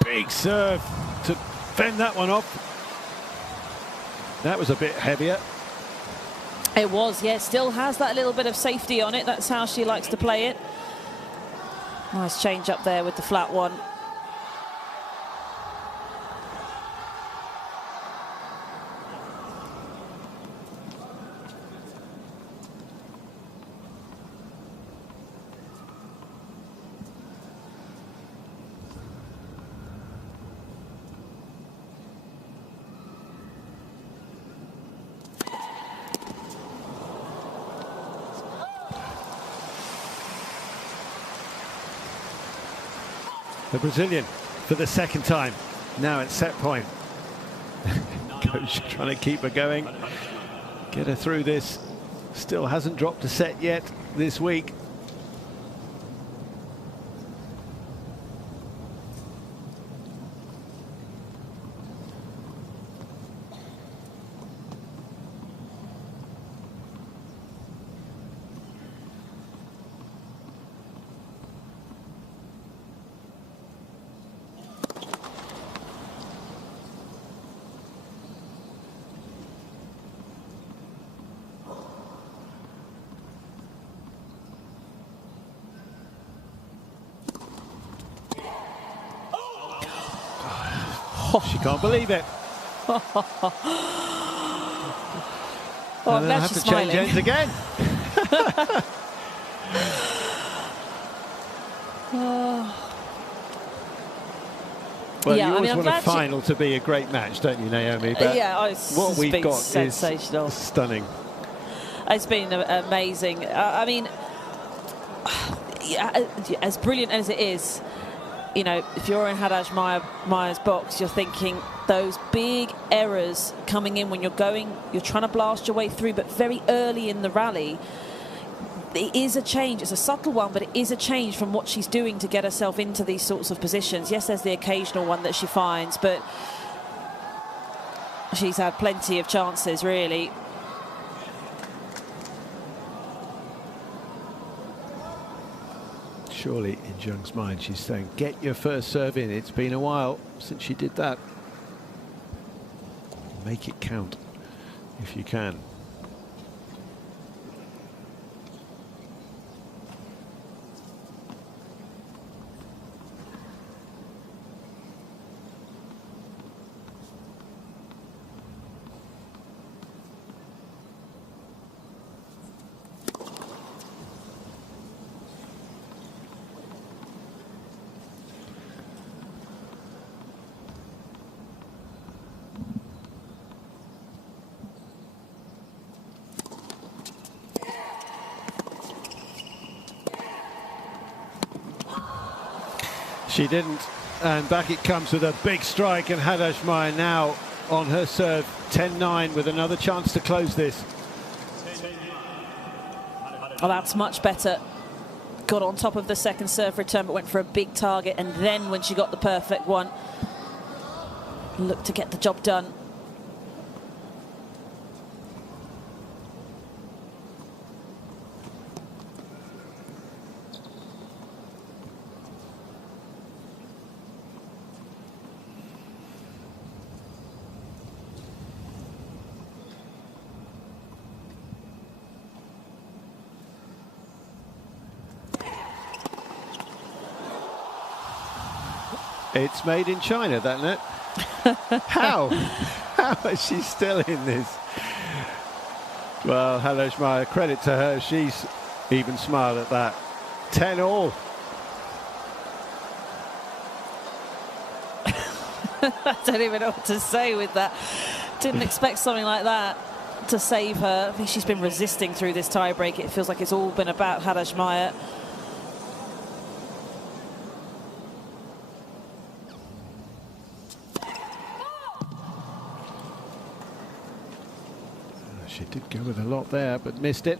Big serve to fend that one off. That was a bit heavier. It was, yeah. Still has that little bit of safety on it. That's how she likes to play it. Nice change up there with the flat one. The Brazilian for the second time, now at set point. Coach trying to keep her going, get her through this. Still hasn't dropped a set yet this week. She can't believe it. I'm glad have she's to change smiling. ends again. Well, Yeah, you I always mean, I'm want a glad final to be a great match, don't you, Naomi? But yeah, it's what we've been got sensational. is stunning. It's been amazing. I mean, yeah, as brilliant as it is, you know, if you're in Haddad Maia's box, you're thinking those big errors coming in when you're trying to blast your way through, but very early in the rally. It is a change. It's a subtle one, but it is a change from what she's doing to get herself into these sorts of positions. Yes, there's the occasional one that she finds, but she's had plenty of chances, really. Surely in Zhang's mind she's saying, get your first serve in. It's been a while since she did that. Make it count if you can. She didn't, and back it comes with a big strike, and Haddad Maia now on her serve, 10-9 with another chance to close this. Oh, that's much better. Got on top of the second serve return, but went for a big target, and then when she got the perfect one, looked to get the job done. It's made in China, that net. How? How is she still in this? Well, Haddad Maia, credit to her. She's even smiled at that. 10-all. I don't even know what to say with that. Didn't expect something like that to save her. I think she's been resisting through this tiebreak. It feels like it's all been about Haddad Maia. She did go with a lot there, but missed it.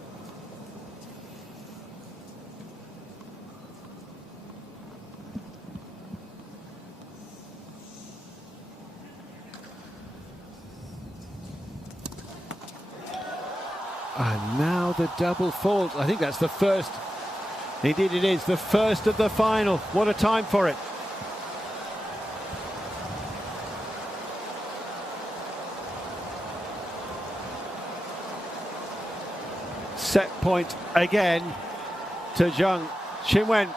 And now the double fault. I think that's the first. Indeed it is, the first of the final. What a time for it. Set point again to Zhang Qinwen.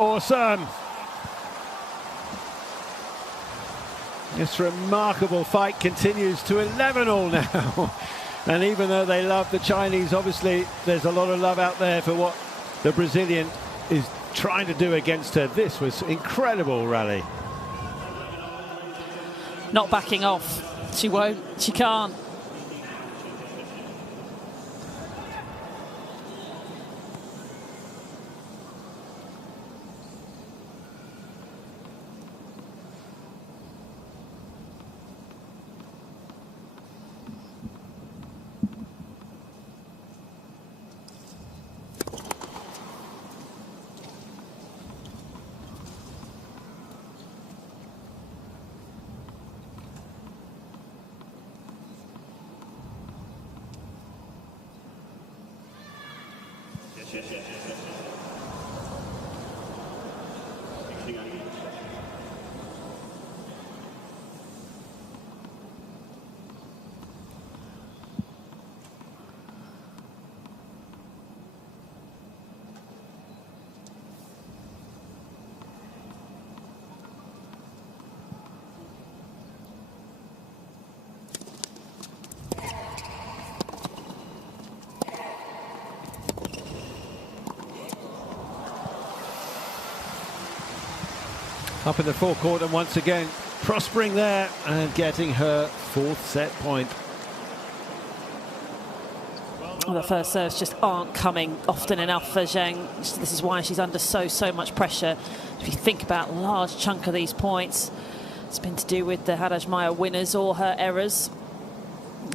Awesome. This remarkable fight continues to 11-all now. And even though they love the Chinese, obviously there's a lot of love out there for what the Brazilian is trying to do against her. This was incredible rally. Not backing off. She won't. She can't. Up in the forecourt and once again prospering there and getting her fourth set point. Well, the first serves just aren't coming often enough for Zhang. This is why she's under so much pressure. If you think about a large chunk of these points, it's been to do with the Haddad Maia winners or her errors.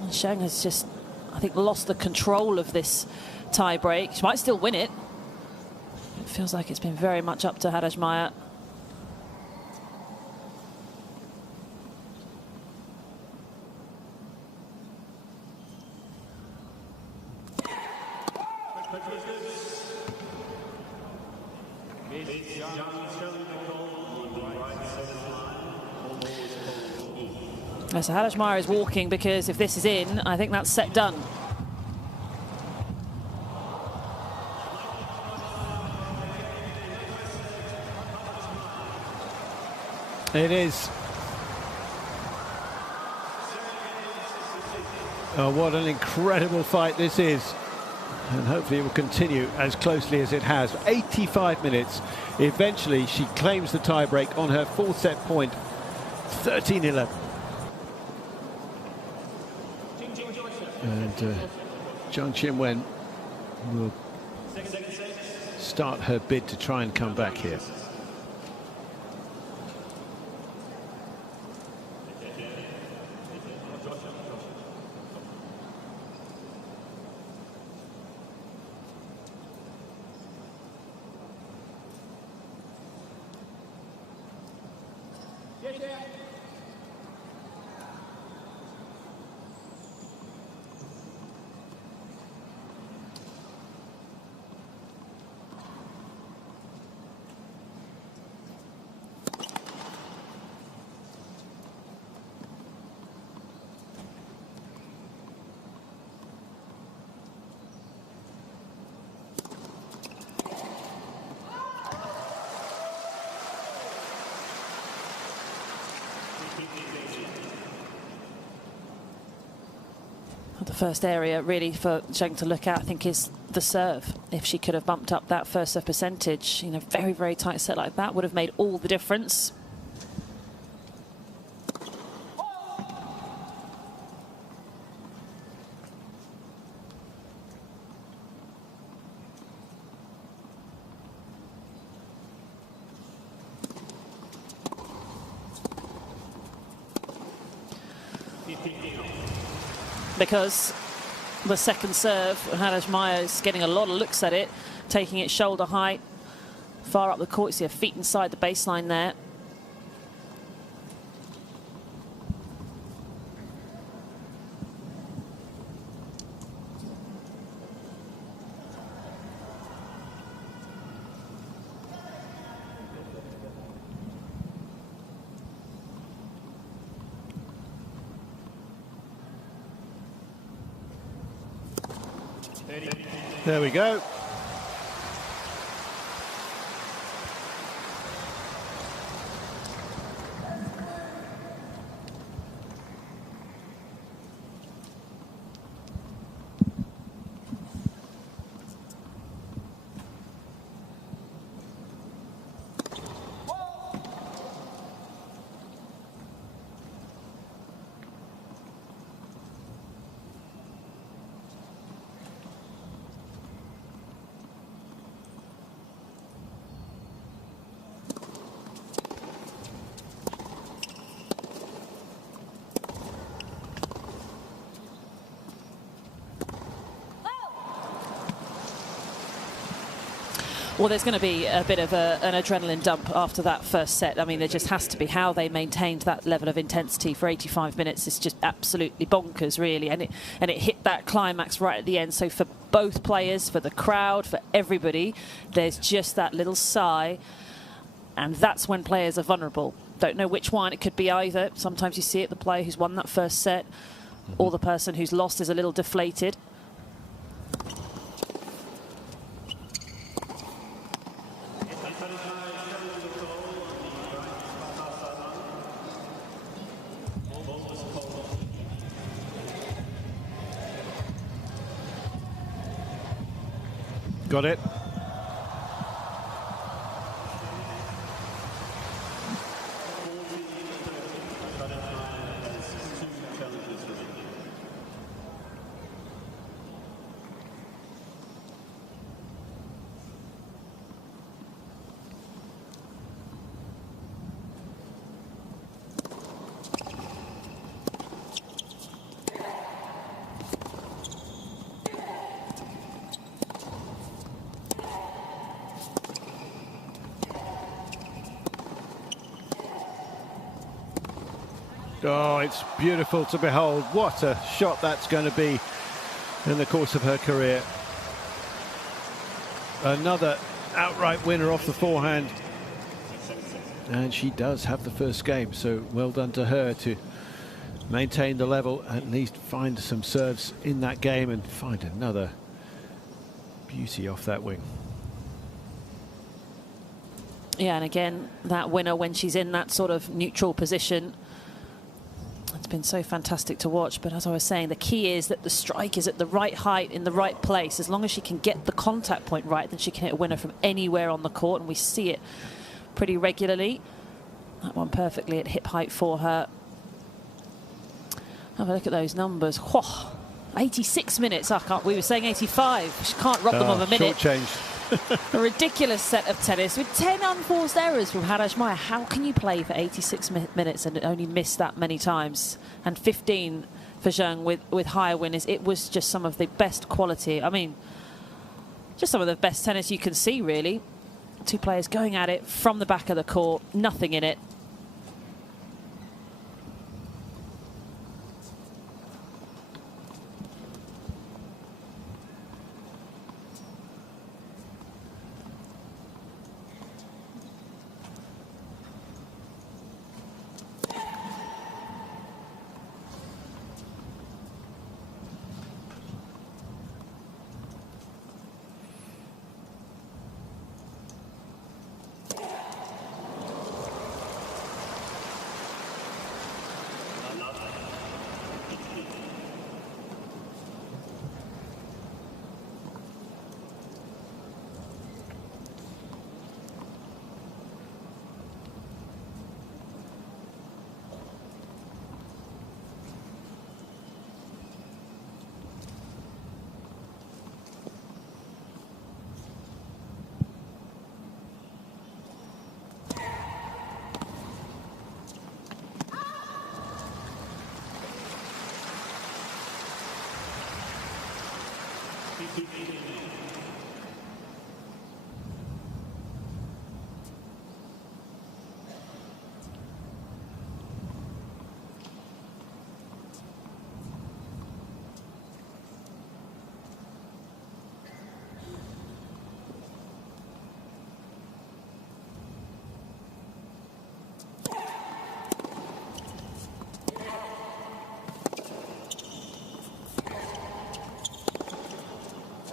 Zhang has just, I think, lost the control of this tie break. She might still win it. It feels like it's been very much up to Haddad Maia. So Haddad Maia is walking because if this is in, I think that's set done. It is. Oh, what an incredible fight this is. And hopefully it will continue as closely as it has. 85 minutes. Eventually she claims the tiebreak on her fourth set point. 13-11. And Zhang Qinwen will start her bid to try and come back here. The first area really for Zheng to look at, I think, is the serve. If she could have bumped up that first serve percentage, you know, very, very tight set like that would have made all the difference. Because the second serve, Haddad Maia is getting a lot of looks at it, taking it shoulder height, far up the court. You see her feet inside the baseline there. There we go. Well, there's going to be a bit of an adrenaline dump after that first set. I mean, there just has to be. How they maintained that level of intensity for 85 minutes is just absolutely bonkers, really. And it hit that climax right at the end. So for both players, for the crowd, for everybody, there's just that little sigh. And that's when players are vulnerable. Don't know which one. It could be either. Sometimes you see it, the player who's won that first set, or the person who's lost is a little deflated. Got it. Oh, it's beautiful to behold. What a shot that's going to be in the course of her career. Another outright winner off the forehand. And she does have the first game, so well done to her to maintain the level, at least find some serves in that game and find another beauty off that wing. Yeah, and again, that winner when she's in that sort of neutral position, it's been so fantastic to watch. But as I was saying, the key is that the strike is at the right height, in the right place. As long as she can get the contact point right, then she can hit a winner from anywhere on the court, and we see it pretty regularly. That one perfectly at hip height for her. Have a look at those numbers. Whoa, 86 minutes. We were saying 85. She can't rob them of a minute. Short-changed. A ridiculous set of tennis with 10 unforced errors from Haddad Maia. How can you play for 86 minutes and only miss that many times? And 15 for Zheng with higher winners. It was just some of the best quality. I mean, just some of the best tennis you can see, really. Two players going at it from the back of the court, nothing in it.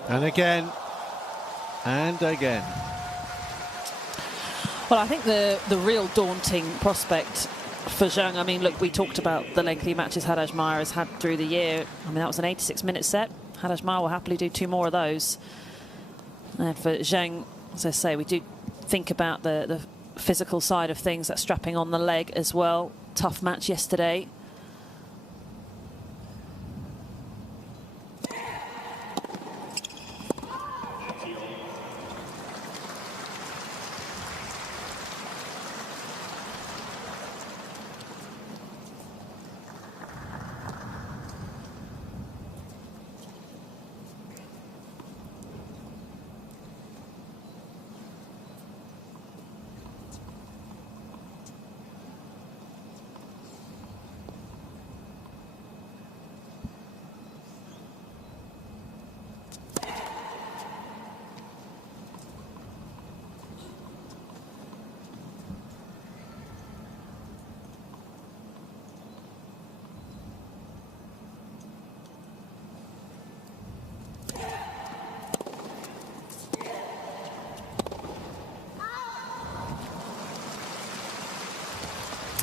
And again, and again. Well, I think the real daunting prospect for Zhang, I mean, look, we talked about the lengthy matches Haddad Maia has had through the year. I mean, that was an 86-minute set. Haddad Maia will happily do 2 more of those. And for Zhang, as I say, we do think about the physical side of things, that strapping on the leg as well. Tough match yesterday.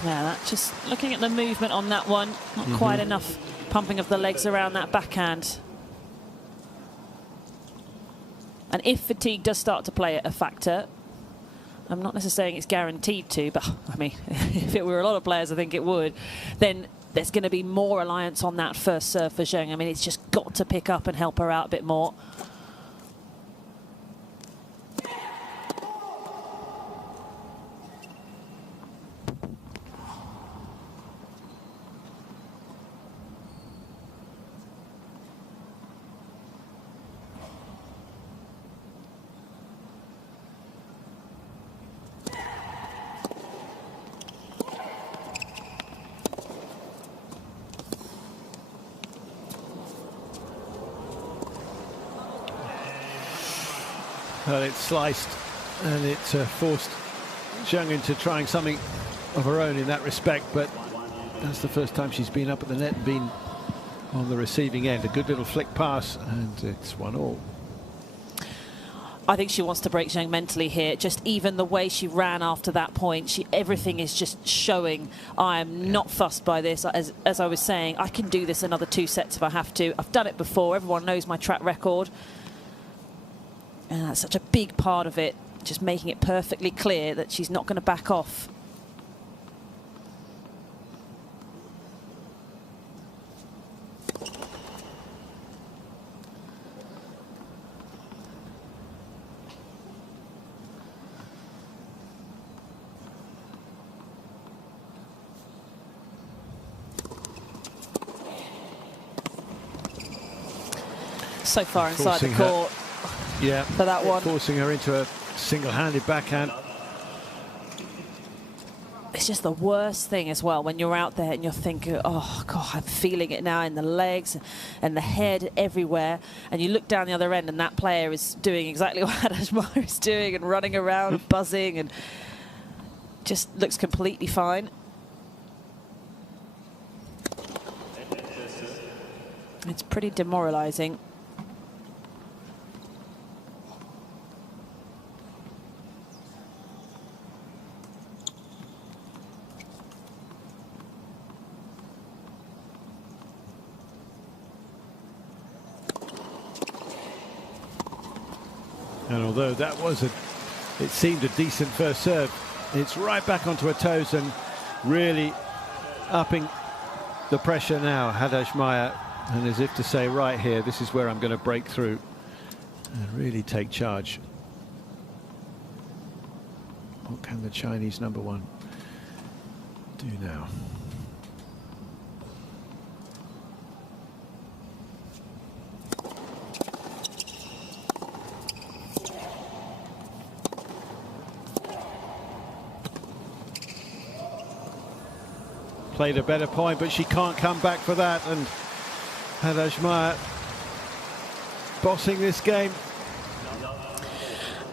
Yeah, that just looking at the movement on that one, not quite enough pumping of the legs around that backhand. And if fatigue does start to play a factor, I'm not necessarily saying it's guaranteed to, but I mean, if it were a lot of players, I think it would, then there's going to be more reliance on that first serve for Zheng. I mean, it's just got to pick up and help her out a bit more. Well, it sliced and it forced Zhang into trying something of her own in that respect, but that's the first time she's been up at the net and been on the receiving end. A good little flick pass, and it's 1-all. I think she wants to break Zheng mentally here. Just even the way she ran after that point, everything is just showing I am not fussed by this. As I was saying, I can do this another 2 sets if I have to. I've done it before. Everyone knows my track record. And that's such a big part of it, just making it perfectly clear that she's not going to back off. So far inside the court. Yeah, for that one. Forcing her into a single-handed backhand. It's just the worst thing as well when you're out there and you're thinking, oh, God, I'm feeling it now in the legs and the head everywhere. And you look down the other end and that player is doing exactly what Haddad Maia is doing and running around and buzzing and just looks completely fine. It's pretty demoralising. And although that was it seemed a decent first serve, it's right back onto her toes and really upping the pressure now, Haddad Maia, and as if to say, right here, this is where I'm going to break through and really take charge. What can the Chinese #1 do now? played a better point, but she can't come back for that. And Haddad Maia bossing this game.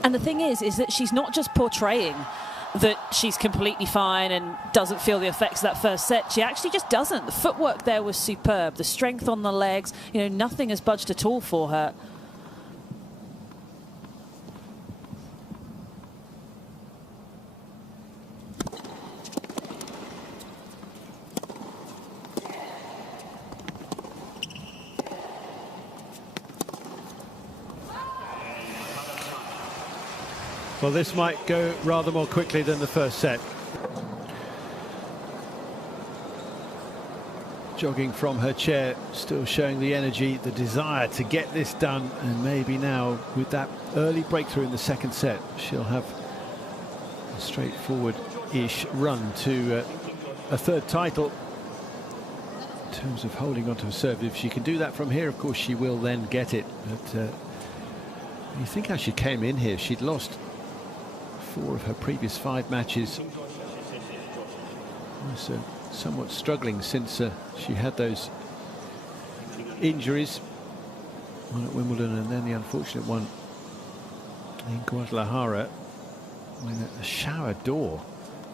And the thing is that she's not just portraying that she's completely fine and doesn't feel the effects of that first set. She actually just doesn't. The footwork there was superb. The strength on the legs, you know, nothing has budged at all for her. Well, this might go rather more quickly than the first set. Jogging from her chair, still showing the energy, the desire to get this done, and maybe now with that early breakthrough in the second set, she'll have a straightforward-ish run to a third title. In terms of holding onto a serve, if she can do that from here, of course she will then get it. But you think how she came in here, she'd lost 4 of her previous 5 matches. So somewhat struggling since she had those injuries, one at Wimbledon and then the unfortunate one in Guadalajara when a shower door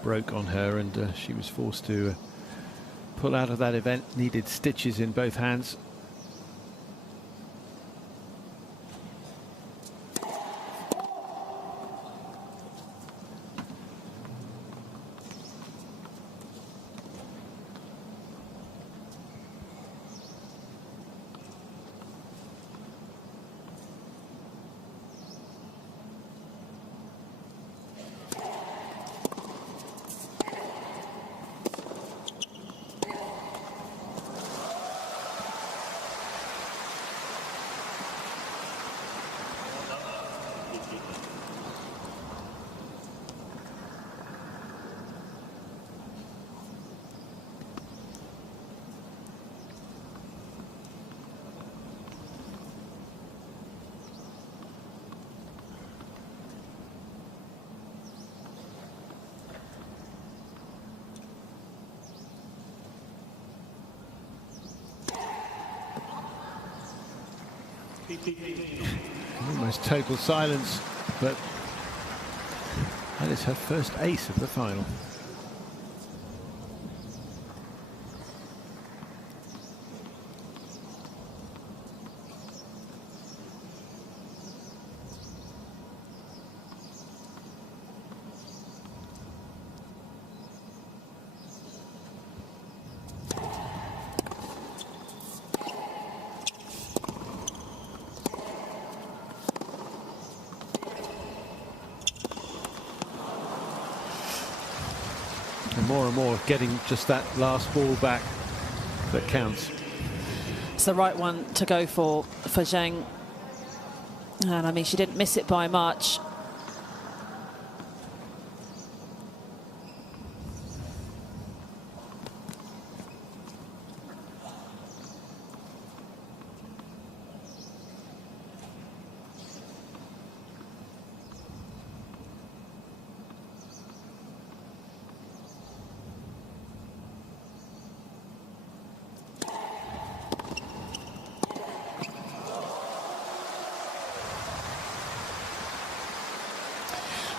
broke on her and she was forced to pull out of that event, needed stitches in both hands. Almost total silence, but that is her first ace of the final. More and more getting just that last ball back that counts. It's the right one to go for Zheng. And I mean, she didn't miss it by much.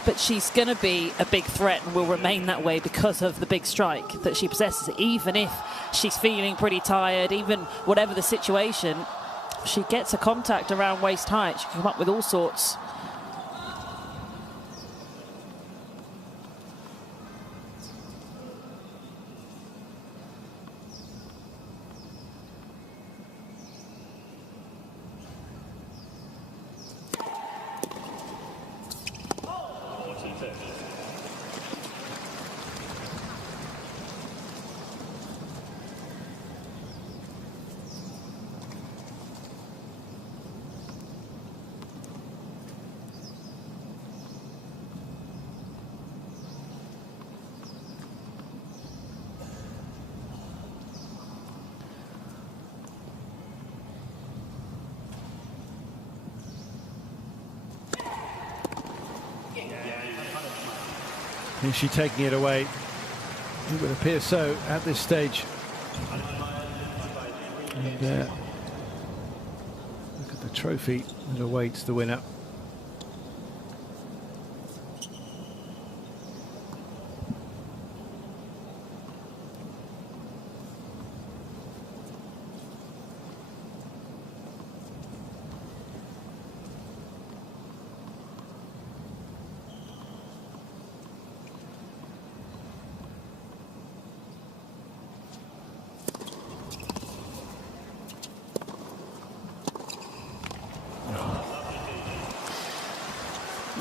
But she's going to be a big threat and will remain that way because of the big strike that she possesses. Even if she's feeling pretty tired, even whatever the situation, she gets a contact around waist height. She can come up with all sorts. Is she taking it away It would appear so at this stage. And look at the trophy that awaits the winner.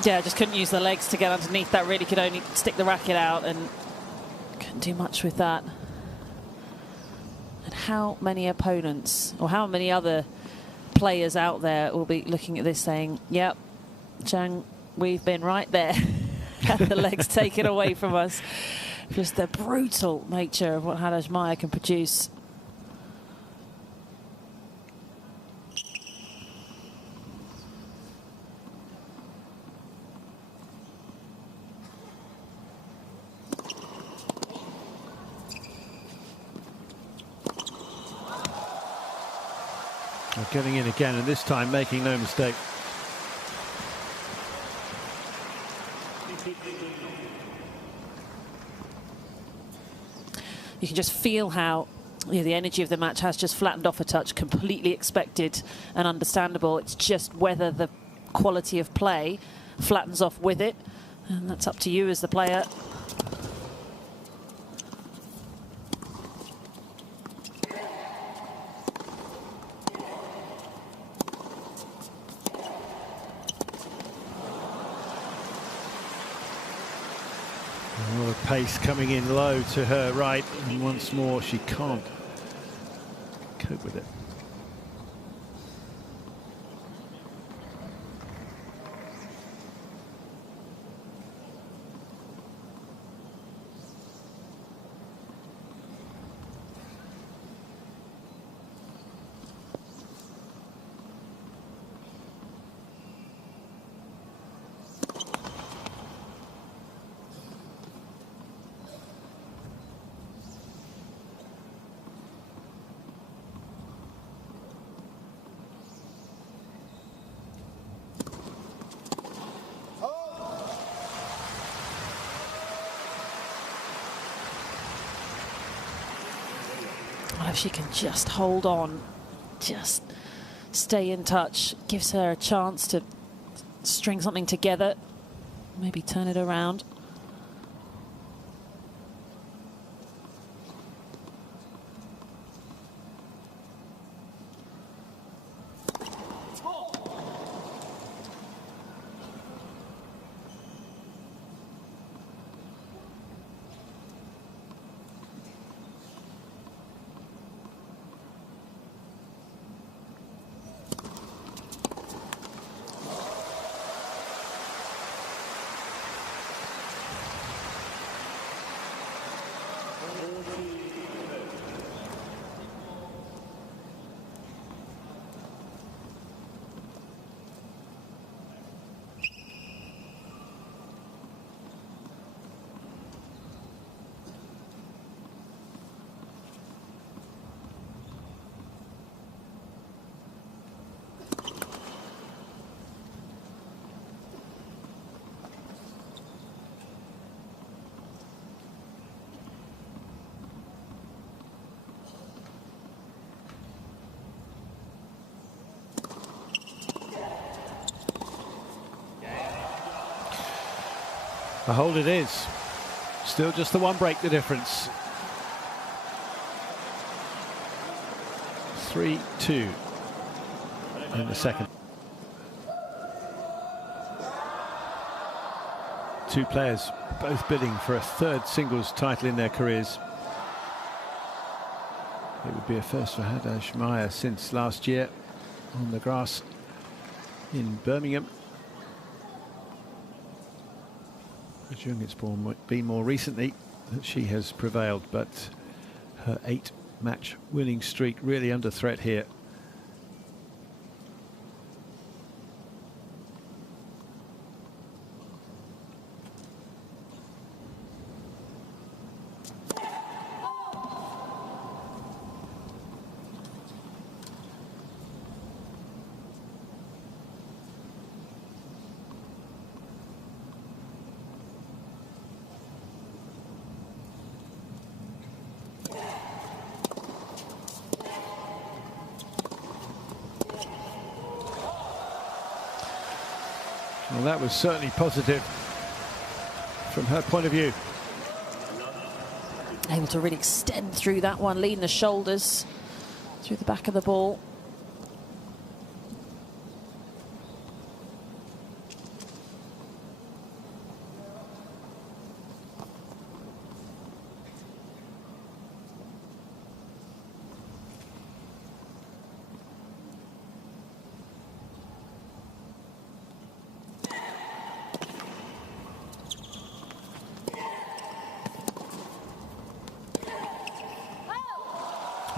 Yeah, just couldn't use the legs to get underneath that. Really could only stick the racket out and couldn't do much with that. And how many opponents or how many other players out there will be looking at this saying, yep, Zhang, we've been right there. Had the legs taken away from us. Just the brutal nature of what Haddad Maia can produce. Getting in again, and this time making no mistake. You can just feel how the energy of the match has just flattened off a touch, completely expected and understandable. It's just whether the quality of play flattens off with it, and that's up to you as the player. A lot of pace coming in low to her right, and once more she can't cope with it. Well, if she can just hold on, just stay in touch, gives her a chance to string something together, maybe turn it around. A hold it is. Still just the one break, the difference. 3-2 in the second. Two players both bidding for a third singles title in their careers. It would be a first for Haddad Maia since last year on the grass in Birmingham. It's been more recently that she has prevailed, but her 8-match winning streak really under threat here. Well, that was certainly positive from her point of view. Able to really extend through that one, leading the shoulders through the back of the ball.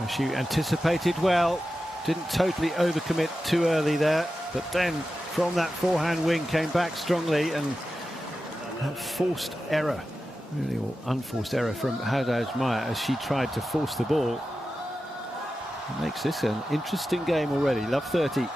She anticipated well, didn't totally overcommit too early there, but then from that forehand wing came back strongly, and that forced error, really, or unforced error from Haddad Maia as she tried to force the ball. It makes this an interesting game already. Love 30.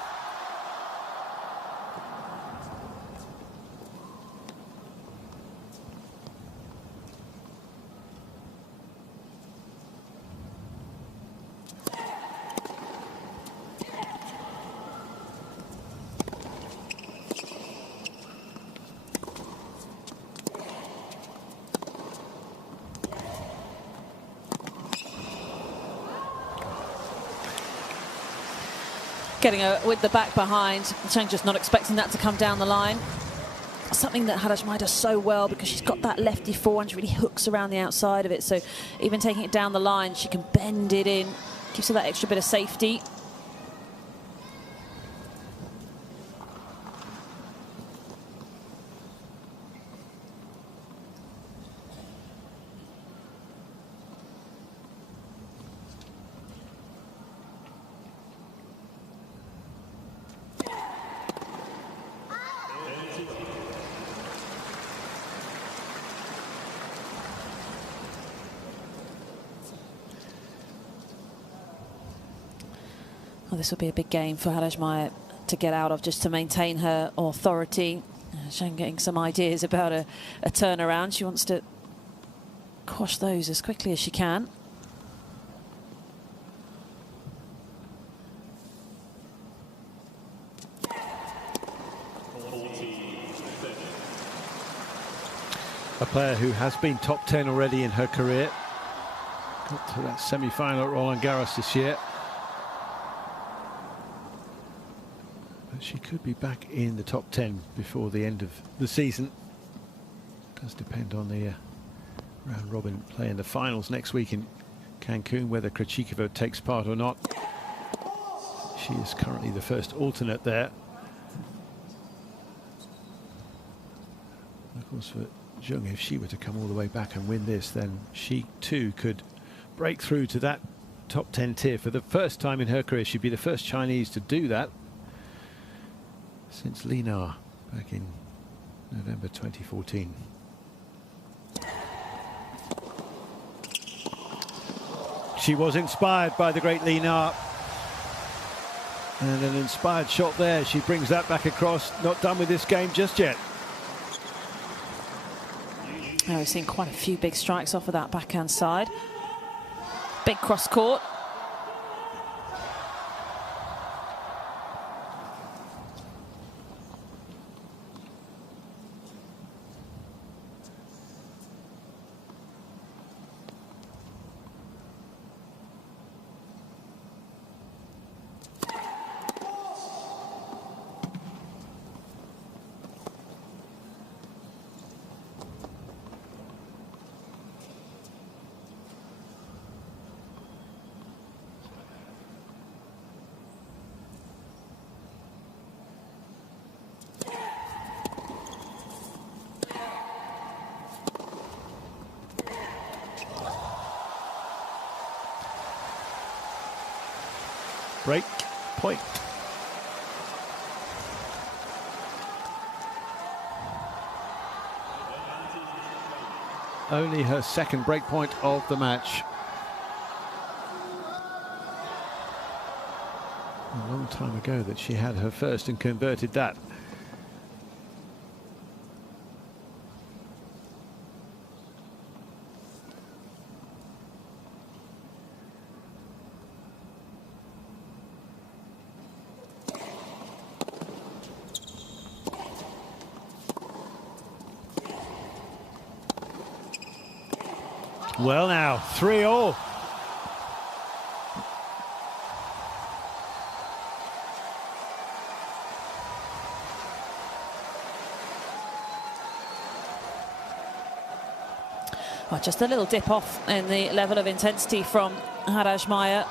Getting her with the back behind. Cheng just not expecting that to come down the line. Something that Haddad Maia does so well, because she's got that lefty forehand, she really hooks around the outside of it. So even taking it down the line, she can bend it in, gives her that extra bit of safety. Well, this will be a big game for Haddad Maia to get out of, just to maintain her authority. Cheng getting some ideas about a turnaround. She wants to quash those as quickly as she can. A player who has been top 10 already in her career. Got to that semi-final at Roland Garros this year. But she could be back in the top 10 before the end of the season. Does depend on the round robin play in the finals next week in Cancun, whether Krejcikova takes part or not. She is currently the first alternate there. Of course, for Jung, if she were to come all the way back and win this, then she too could break through to that top 10 tier. For the first time in her career, she'd be the first Chinese to do that since Li Na back in November 2014. She was inspired by the great Li Na, and an inspired shot there. She brings that back across. Not done with this game just yet. Now we've seen quite a few big strikes off of that backhand side. Big cross court. Break point. Only her second break point of the match. A long time ago that she had her first and converted that. Well now, 3-all. Well, just a little dip off in the level of intensity from Haddad Maia.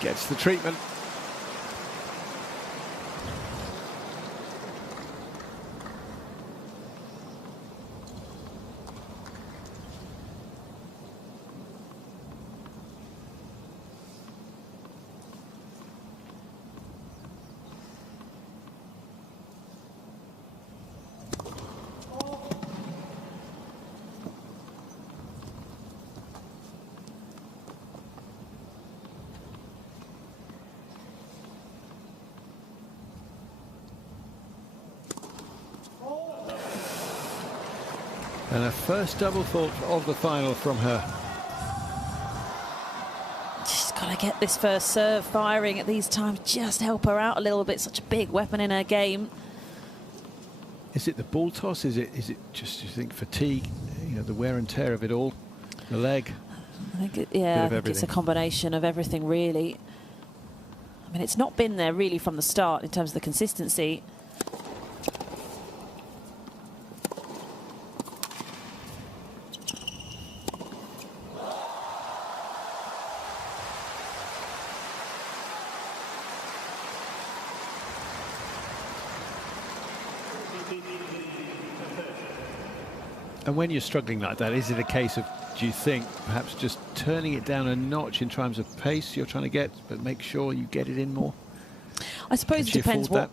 Gets the treatment. And a first double fault of the final from her. Just got to get this first serve firing at these times. Just help her out a little bit. Such a big weapon in her game. Is it the ball toss? Is it just, you think, fatigue? You know, the wear and tear of it all? The leg? I think I think it's a combination of everything, really. I mean, it's not been there really from the start in terms of the consistency. And when you're struggling like that, is it a case of, do you think, perhaps just turning it down a notch in terms of pace you're trying to get, but make sure you get it in more? I suppose it depends what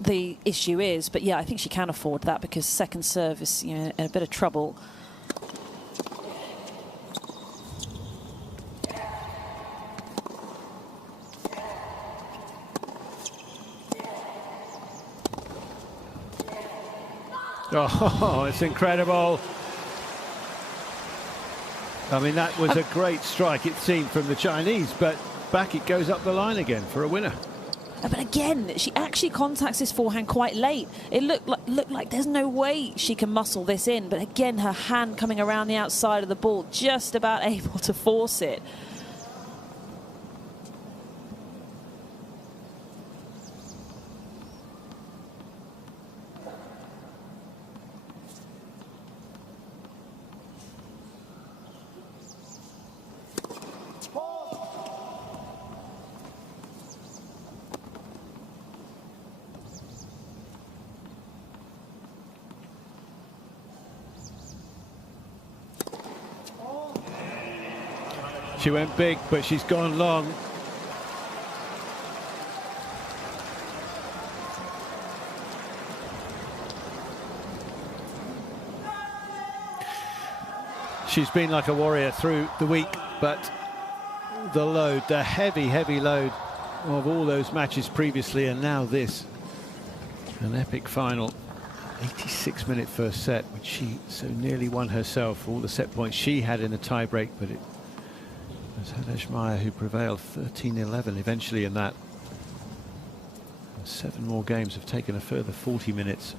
the issue is, but yeah, I think she can afford that because second serve is, you know, in a bit of trouble. Oh, it's incredible. I mean, that was a great strike, it seemed, from the Chinese, but back it goes up the line again for a winner. But again, she actually contacts this forehand quite late. It looked like there's no way she can muscle this in, but again, her hand coming around the outside of the ball, just about able to force it. She went big, but she's gone long. She's been like a warrior through the week, but the load, the heavy, heavy load of all those matches previously, and now this, an epic final. 86-minute first set, which she so nearly won herself. All the set points she had in the tie-break, but it was Haddad Maia who prevailed 13-11 eventually in that. And 7 more games have taken a further 40 minutes.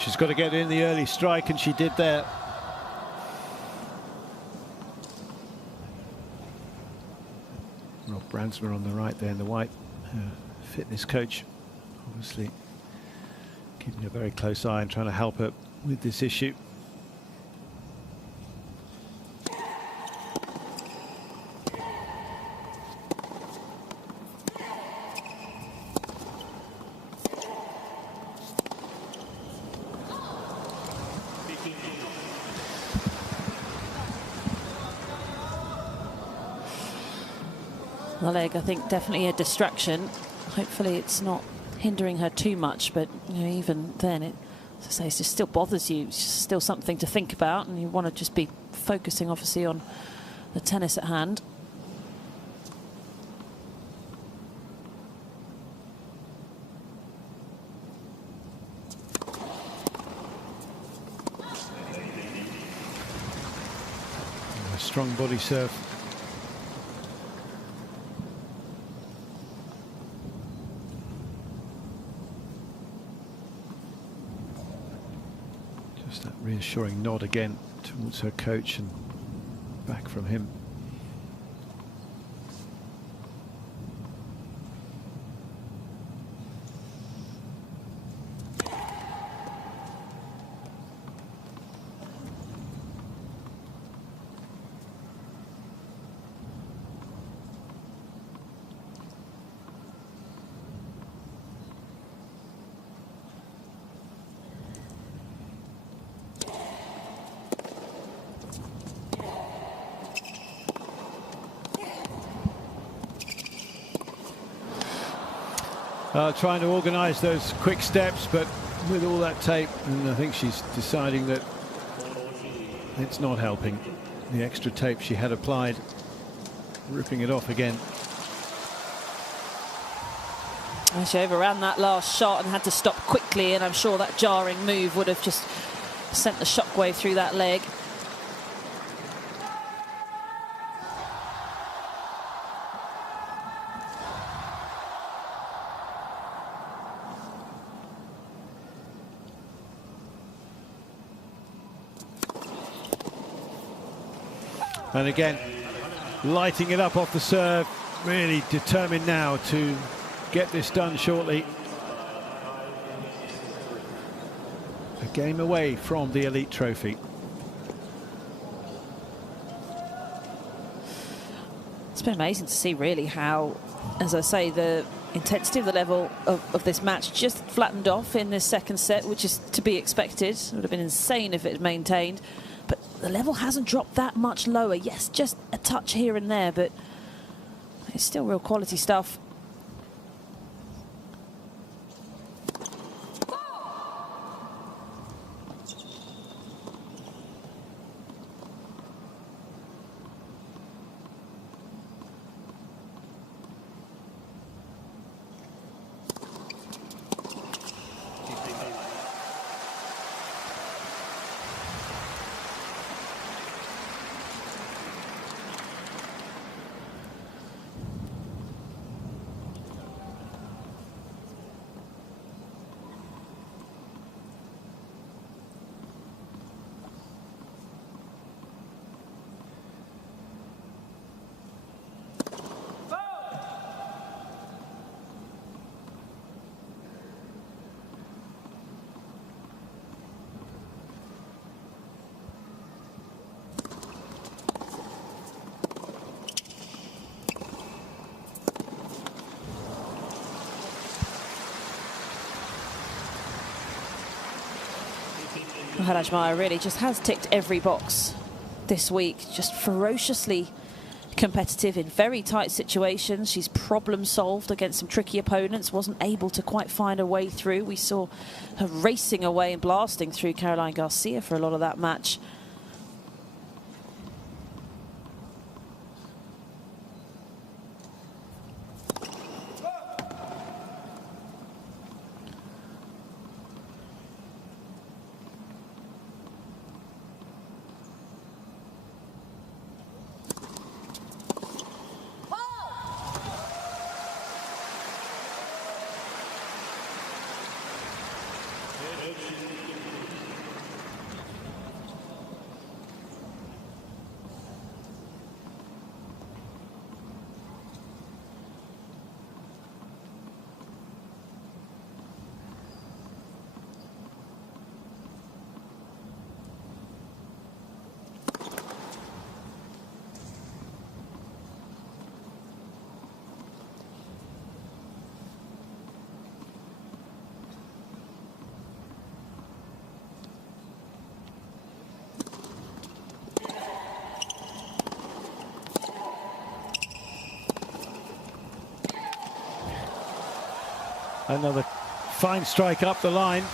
She's got to get in the early strike, and she did there. Rob Brandsma on the right there in the white, fitness coach, obviously keeping a very close eye and trying to help her with this issue. The leg, I think, definitely a distraction. Hopefully it's not hindering her too much, but you know, even then, it, as I say, it just still bothers you. It's just still something to think about, and you want to just be focusing, obviously, on the tennis at hand. A strong body serve. Just that reassuring nod again towards her coach and back from him. Trying to organise those quick steps, but with all that tape, and I think she's deciding that it's not helping. The extra tape she had applied, ripping it off again. And she overran that last shot and had to stop quickly, and I'm sure that jarring move would have just sent the shockwave through that leg. And again, lighting it up off the serve, really determined now to get this done shortly. A game away from the Elite Trophy. It's been amazing to see really how, as I say, the intensity of the level of this match just flattened off in this second set, which is to be expected. It would have been insane if it had maintained. But the level hasn't dropped that much lower. Yes, just a touch here and there, but it's still real quality stuff. Haddad Maia really just has ticked every box this week. Just ferociously competitive in very tight situations. She's problem solved against some tricky opponents. Wasn't able to quite find her way through. We saw her racing away and blasting through Caroline Garcia for a lot of that match. Another fine strike up the line.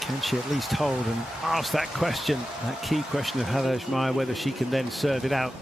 Can she at least hold and ask that question, that key question of Haddad Maia, whether she can then serve it out?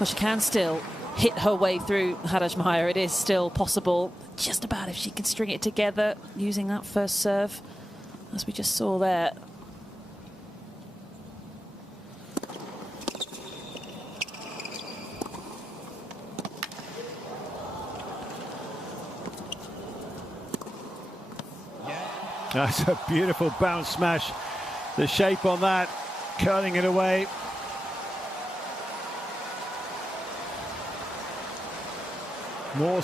Well, she can still hit her way through Haddad Maia. It is still possible. Just about if she can string it together using that first serve, as we just saw there. That's a beautiful bounce smash. The shape on that, curling it away. More.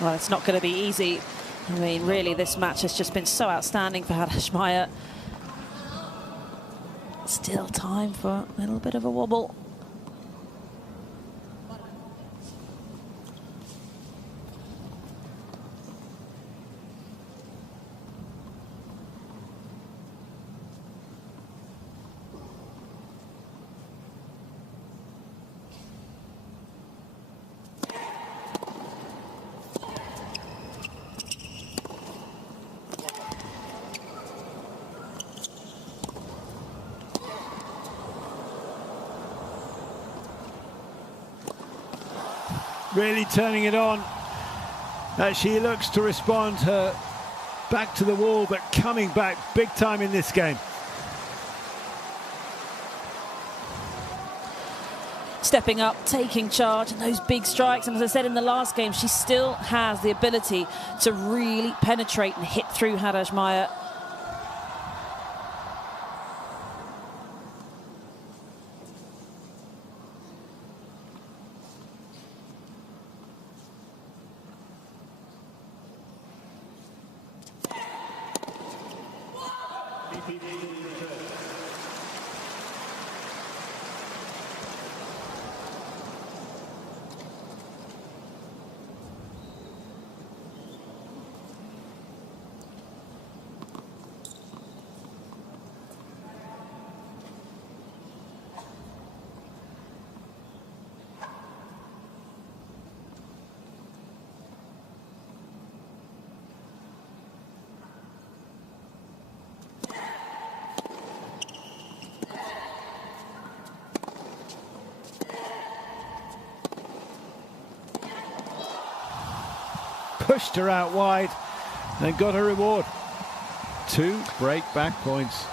Well, it's not going to be easy. I mean, really, this match has just been so outstanding for Haddad Maia. Still time for a little bit of a wobble. Really turning it on as she looks to respond, her back to the wall, but coming back big time in this game. Stepping up, taking charge, and those big strikes. And as I said in the last game, she still has the ability to really penetrate and hit through Haddad Maia. pushed her out wide and got her reward. 2 break-back points.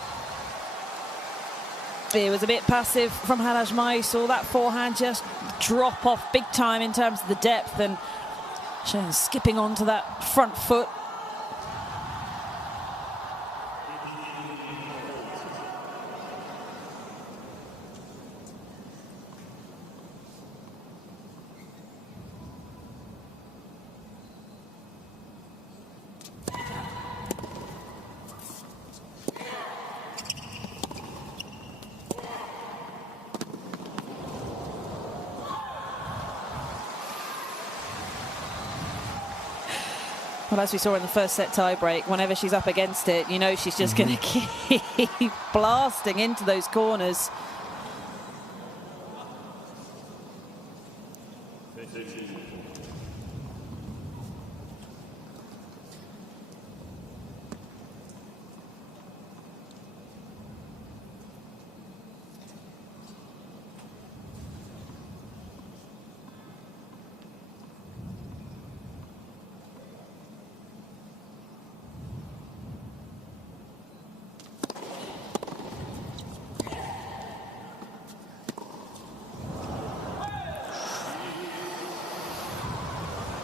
It was a bit passive from Haddad Maia. Saw that forehand just drop off big time in terms of the depth, and Zheng skipping onto that front foot. Well, as we saw in the first set tie-break, whenever she's up against it, you know she's just going to keep blasting into those corners.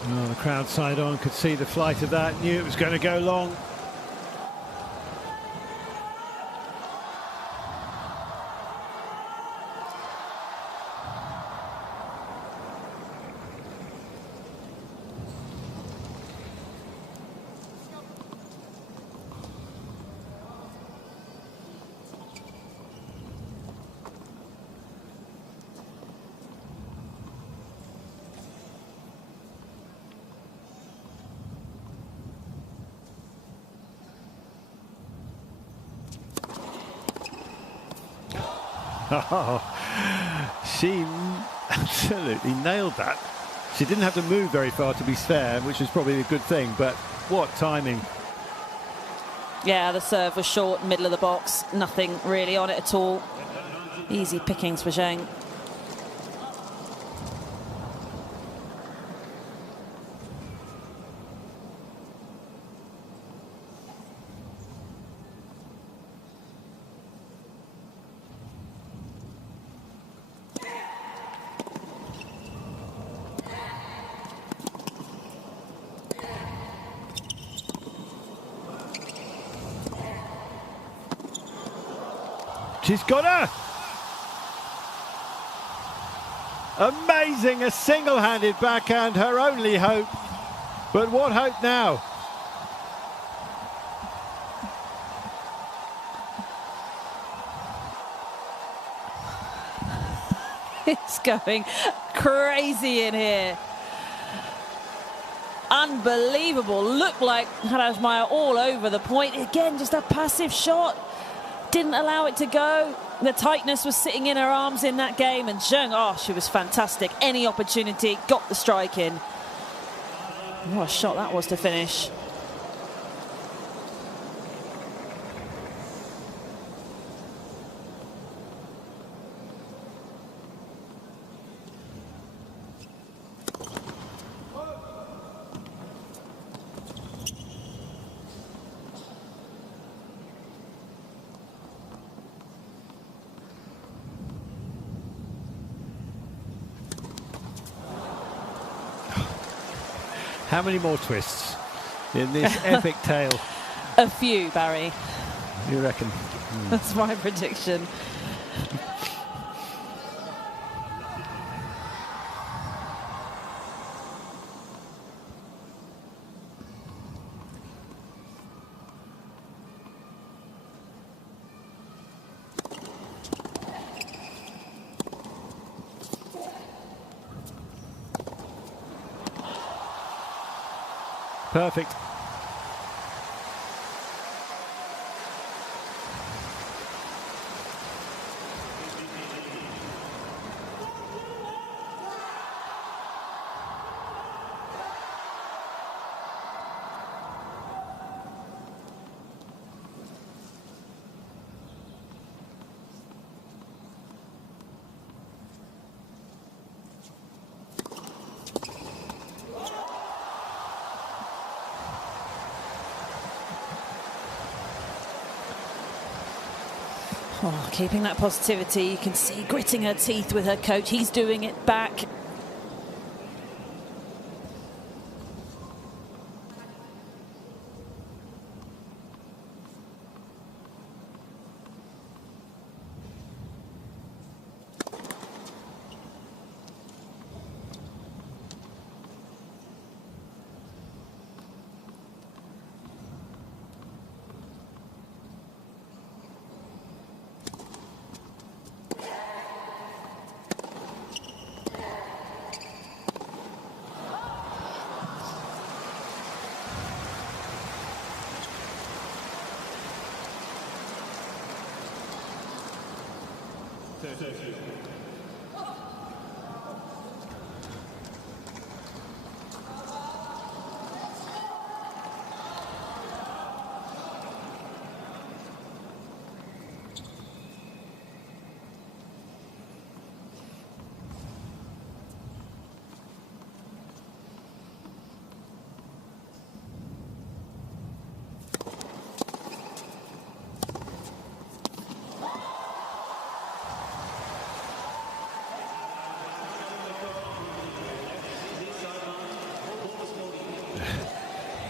Oh, the crowd side on could see the flight of that, knew it was going to go long. Oh, she absolutely nailed that. She didn't have to move very far, to be fair, which is probably a good thing, but what timing. Yeah, the serve was short, middle of the box, nothing really on it at all. Easy pickings for Zheng. She's got her! Amazing, a single-handed backhand, her only hope. But what hope now? It's going crazy in here. Unbelievable. Looked like Haddad Maia all over the point. Again, just a passive shot. Didn't allow it to go. The tightness was sitting in her arms in that game, and Zheng, oh, she was fantastic. Any opportunity, got the strike in. What a shot that was to finish. How many more twists in this epic tale? A few, Barry. You reckon? That's my prediction. Perfect. Oh, keeping that positivity. You can see gritting her teeth with her coach. He's doing it back.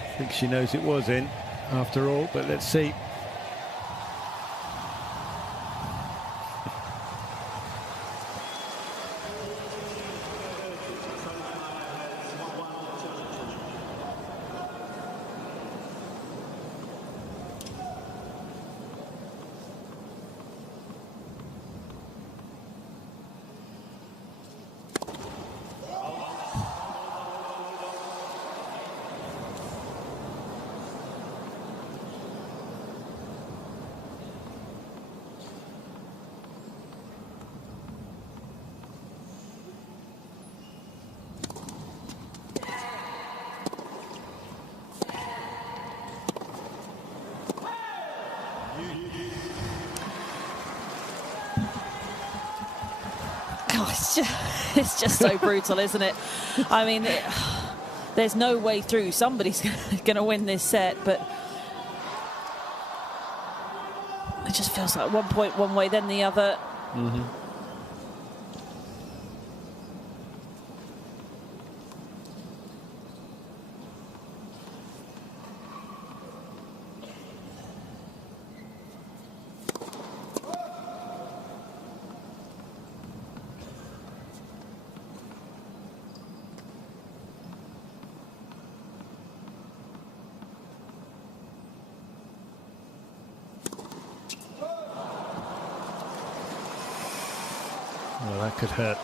I think she knows it was in after all, but let's see. It's just so brutal, isn't it? I mean, there's no way through. Somebody's going to win this set, but it just feels like 1 point one way, then the other. Mm-hmm. Well, that could hurt.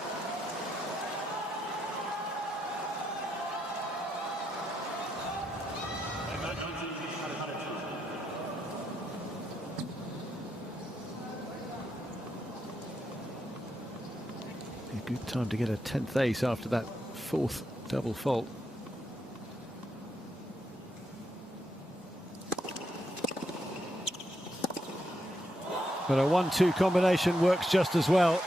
A good time to get a 10th ace after that 4th double fault. But a 1-2 combination works just as well.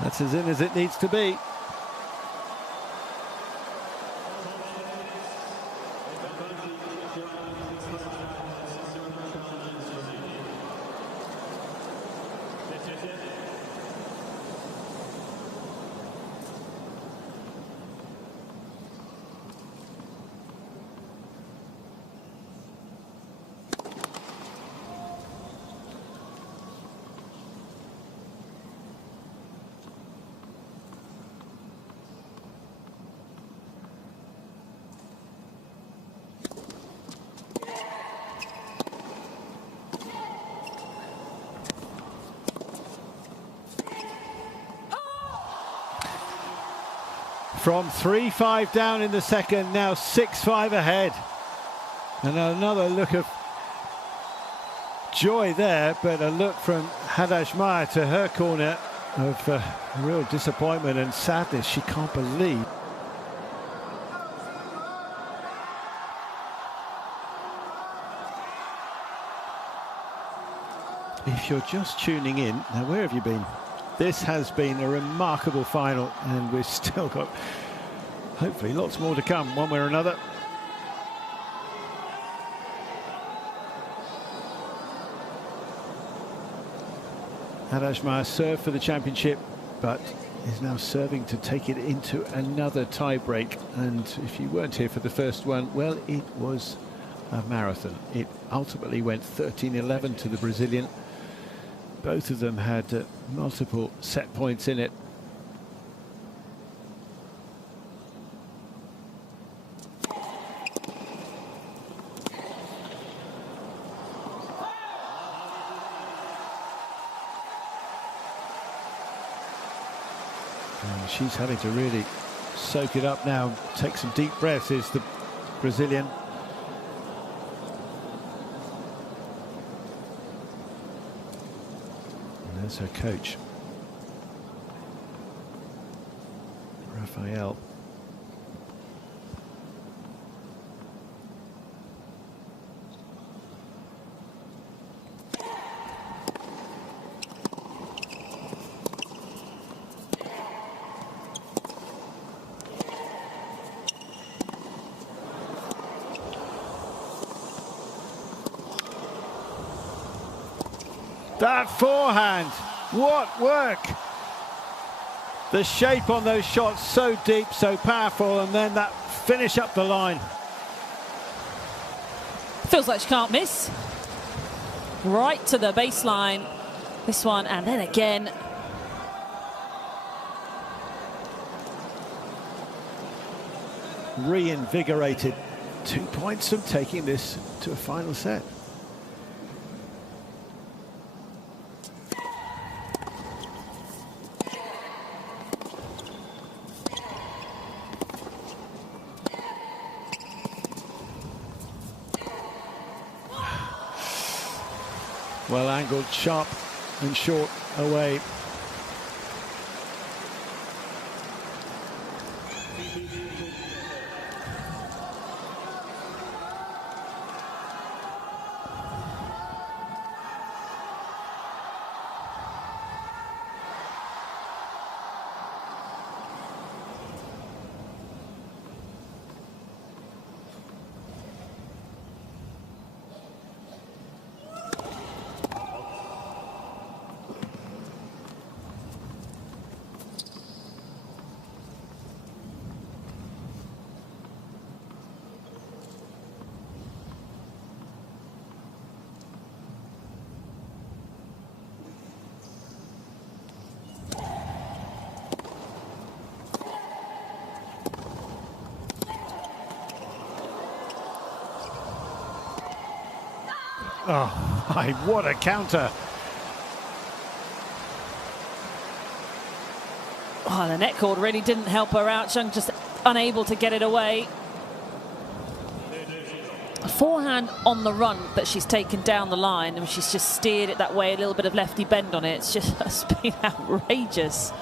That's as in as it needs to be. From 3-5 down in the second, now 6-5 ahead. And another look of joy there, but a look from Haddad Maia to her corner of real disappointment and sadness. She can't believe. If you're just tuning in, now where have you been? This has been a remarkable final, and we've still got hopefully lots more to come one way or another. Haddad Maia served for the championship, but is now serving to take it into another tie-break. And if you weren't here for the first one, well, it was a marathon. It ultimately went 13-11 to the Brazilian. Both of them had multiple set points in it. And she's having to really soak it up now, take some deep breaths, is the Brazilian. There's her coach, Rafael. That forehand, what work! The shape on those shots, so deep, so powerful, and then that finish up the line. Feels like she can't miss. Right to the baseline, this one, and then again. Reinvigorated, 2 points from taking this to a final set. Well angled, sharp and short away. Oh my, what a counter. Oh, the net cord really didn't help her out. Zheng just unable to get it away. A forehand on the run that she's taken down the line, and she's just steered it that way, a little bit of lefty bend on it. It's just been outrageous.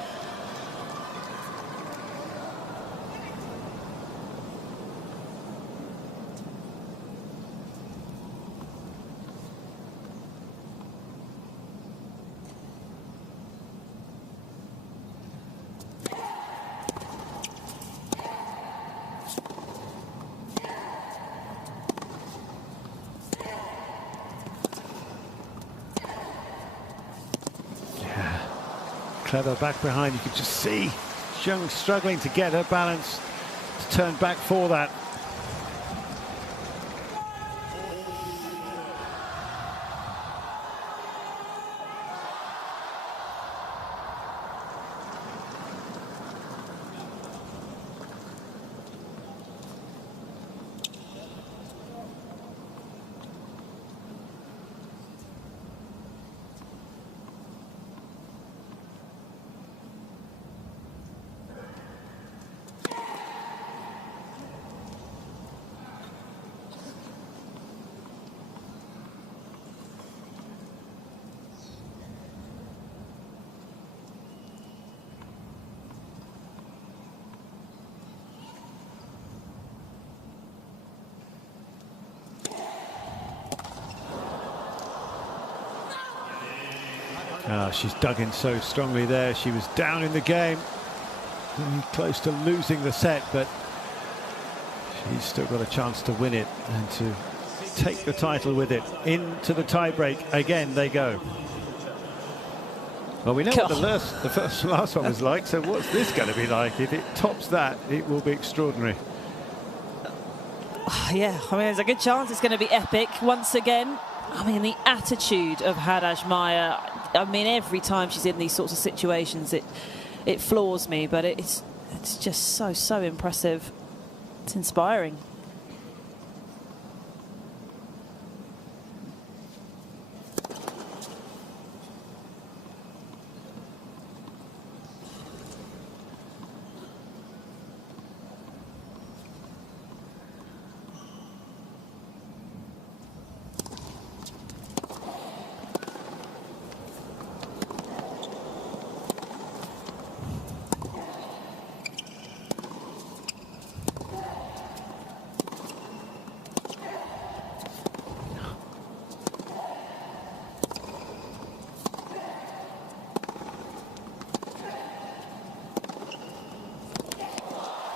Clever back behind, you could just see Zheng struggling to get her balance to turn back for that. she's dug in so strongly there. She was down in the game, really close to losing the set, but she's still got a chance to win it and to take the title with it. Into the tie-break again they go. Well, we know what the last one was like, so what's this going to be like? If it tops that, it will be extraordinary. Yeah, I mean, there's a good chance it's going to be epic once again. I mean, the attitude of Haddad Maia, I mean, every time she's in these sorts of situations, it floors me, but it's just so impressive. It's inspiring.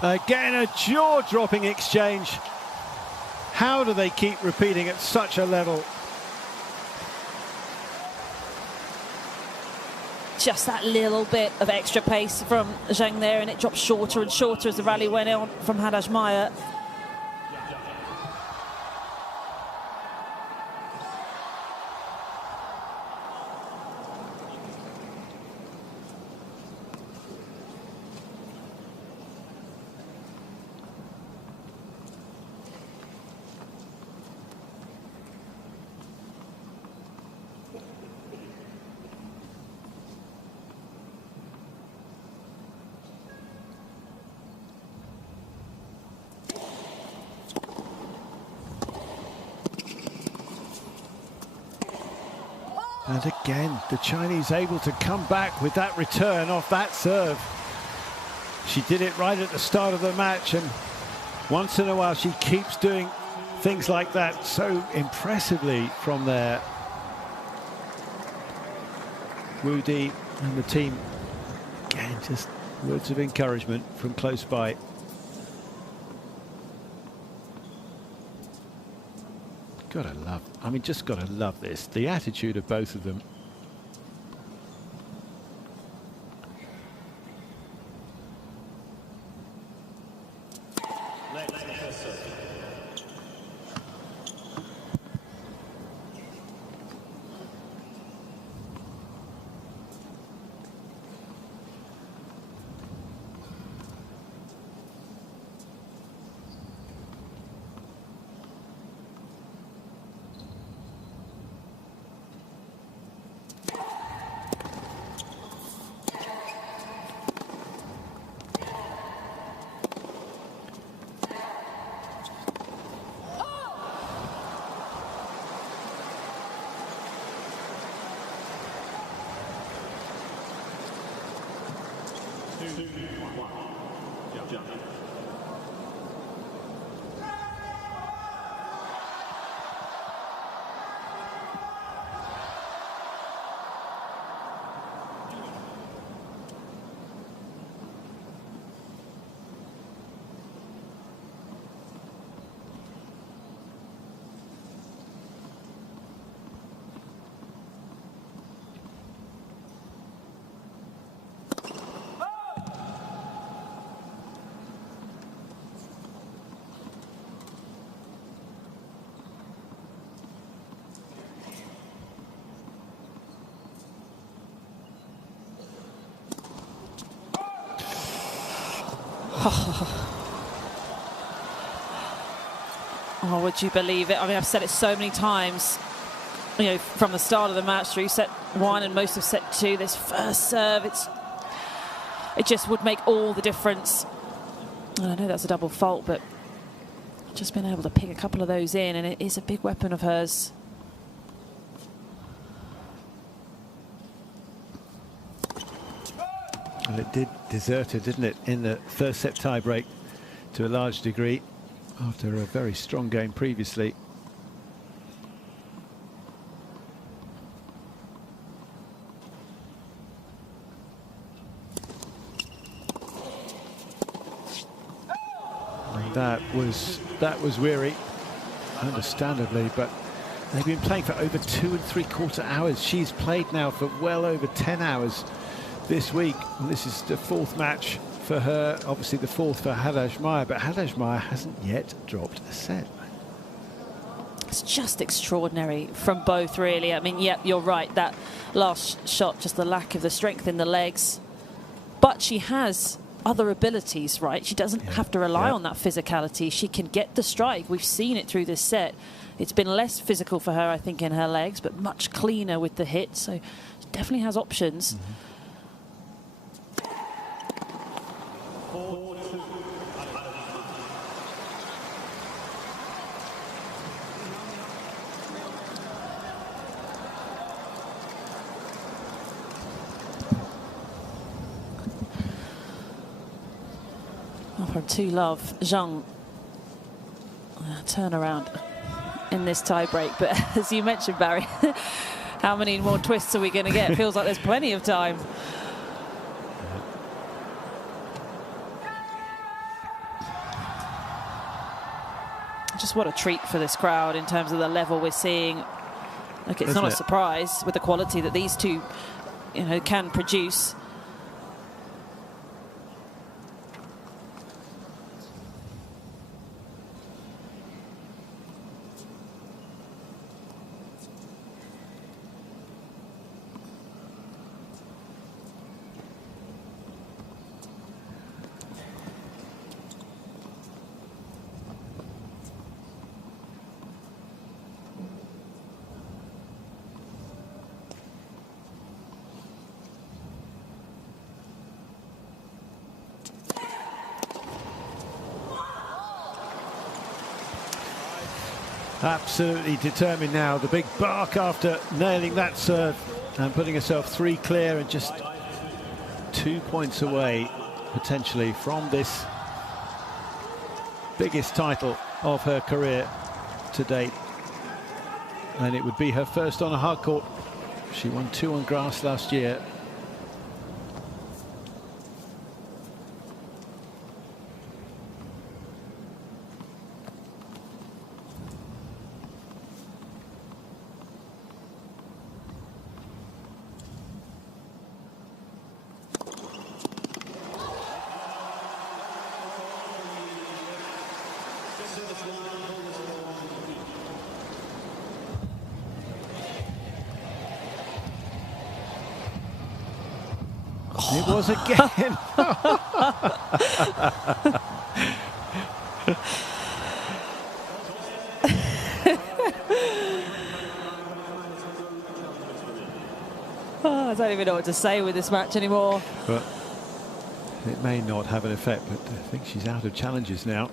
Again, a jaw-dropping exchange. How do they keep repeating at such a level? Just that little bit of extra pace from Zheng there, and it dropped shorter and shorter as the rally went on from Haddad Maia. And again, the Chinese able to come back with that return off that serve. She did it right at the start of the match, and once in a while she keeps doing things like that so impressively from there. Wu Di and the team, again, just words of encouragement from close by. Gotta love, I mean, just gotta love this, the attitude of both of them. Oh, would you believe it? I mean, I've said it so many times, you know, from the start of the match through set one and most of set two, this first serve, it just would make all the difference. And I know that's a double fault, but just been able to pick a couple of those in, and it is a big weapon of hers. Well, it did desert her, didn't it, in the first set tie-break to a large degree after a very strong game previously. that was weary, understandably, but they've been playing for over 2 3/4 hours. She's played now for well over 10 hours this week. And this is the 4th match for her, obviously the 4th for Haddad Maia, but Haddad Maia hasn't yet dropped a set. It's just extraordinary from both, really. I mean, yeah, you're right. That last shot, just the lack of the strength in the legs. But she has other abilities, right? She doesn't have to rely on that physicality. She can get the strike. We've seen it through this set. It's been less physical for her, I think, in her legs, but much cleaner with the hit. So she definitely has options. From 2-love, Zhang turnaround in this tie-break. But as you mentioned, Barry, how many more twists are we going to get? It feels like there's plenty of time. Just what a treat for this crowd in terms of the level we're seeing. Look, it's not a surprise with the quality that these two, can produce. Absolutely determined now. The big bark after nailing that serve and putting herself 3 clear and just 2 points away potentially from this biggest title of her career to date. And it would be her first on a hard court. She won 2 on grass last year. It was again. I don't even know what to say with this match anymore. But it may not have an effect, but I think she's out of challenges now.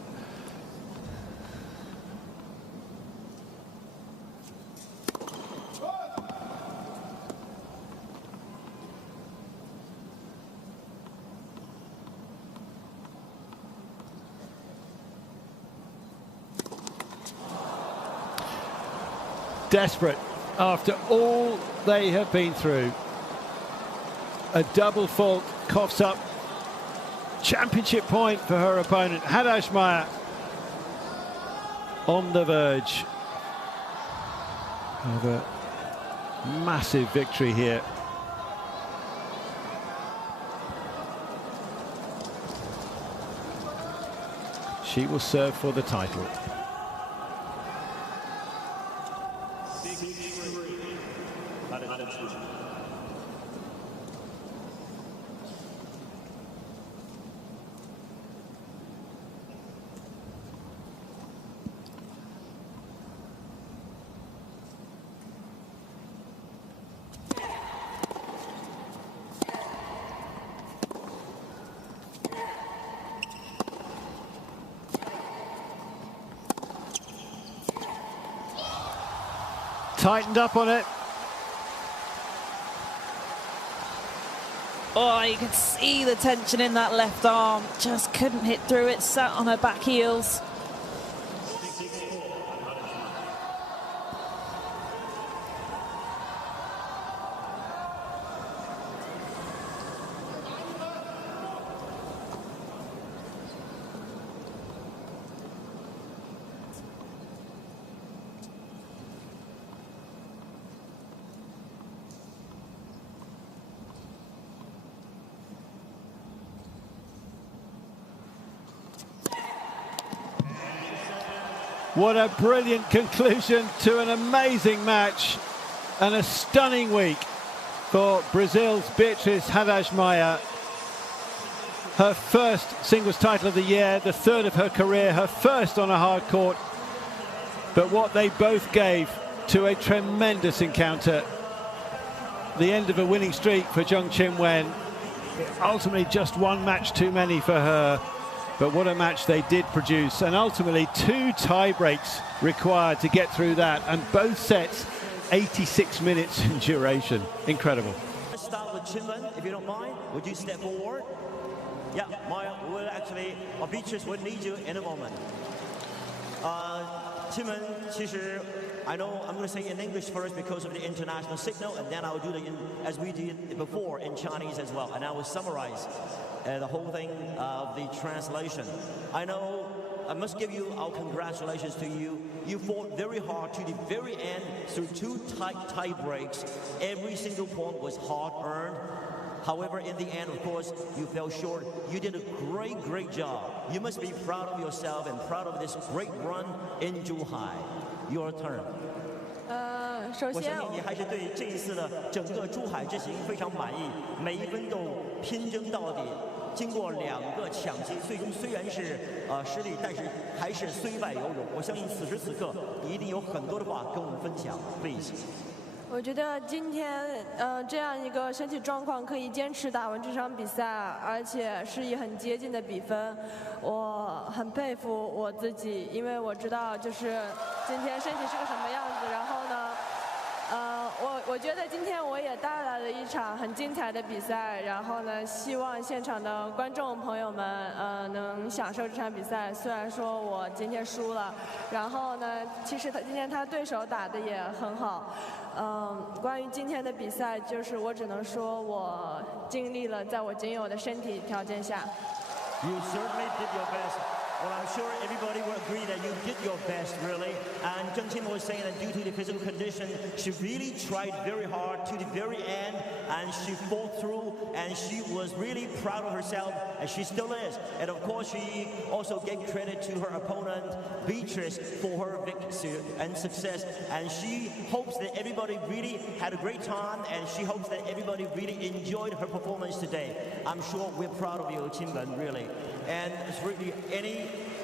Desperate after all they have been through. A double fault coughs up championship point for her opponent. Haddad Maia on the verge of a massive victory here. She will serve for the title. Tightened up on it. Oh, you can see the tension in that left arm. Just couldn't hit through it, sat on her back heels. What a brilliant conclusion to an amazing match and a stunning week for Brazil's Bia Haddad Maia. Her first singles title of the year, the third of her career, her first on a hard court. But what they both gave to a tremendous encounter. The end of a winning streak for Jung Chin-wen. Ultimately just one match too many for her. But what a match they did produce, and ultimately 2 tie breaks required to get through that, and both sets 86 minutes in duration. Incredible. Let's start with Chin-wen, if you don't mind. Would you step forward? Yeah, Maia will actually, or Beatrice will need you in a moment. Chin-wen, 其实 I know I'm going to say in English first because of the international signal, and then I'll do it as we did before in Chinese as well, and I will summarize the whole thing of the translation. I know I must give you our congratulations to you. You fought very hard to the very end through 2 tight tie breaks. Every single point was hard earned. However, in the end, of course, you fell short. You did a great job. You must be proud of yourself and proud of this great run in Zhuhai. Your turn. 首先，我相信你还是对这一次的整个珠海之行非常满意，每一分都拼争到底。经过2个抢击，最终虽然是失利，但是还是虽败犹荣。我相信此时此刻你一定有很多的话跟我们分享。Please。我觉得今天这样一个身体状况可以坚持打完这场比赛，而且是以很接近的比分，我很佩服我自己，因为我知道就是今天身体是个什么样子。然后呢，我觉得今天我也带来了一场很精彩的比赛，然后呢，希望现场的观众朋友们能享受这场比赛。虽然说我今天输了，然后呢，其实今天他对手打得也很好。关于今天的比赛，就是我只能说我尽力了，在我仅有的身体条件下。You certainly did your best. Well, I'm sure everybody will agree that you did your best, really. And Zheng Qinwen was saying that due to the physical condition, she really tried very hard to the very end, and she fought through, and she was really proud of herself, and she still is. And of course, she also gave credit to her opponent, Beatrice, for her victory and success. And she hopes that everybody really had a great time, and she hopes that everybody really enjoyed her performance today. I'm sure we're proud of you, Chin-wen, really. And it's really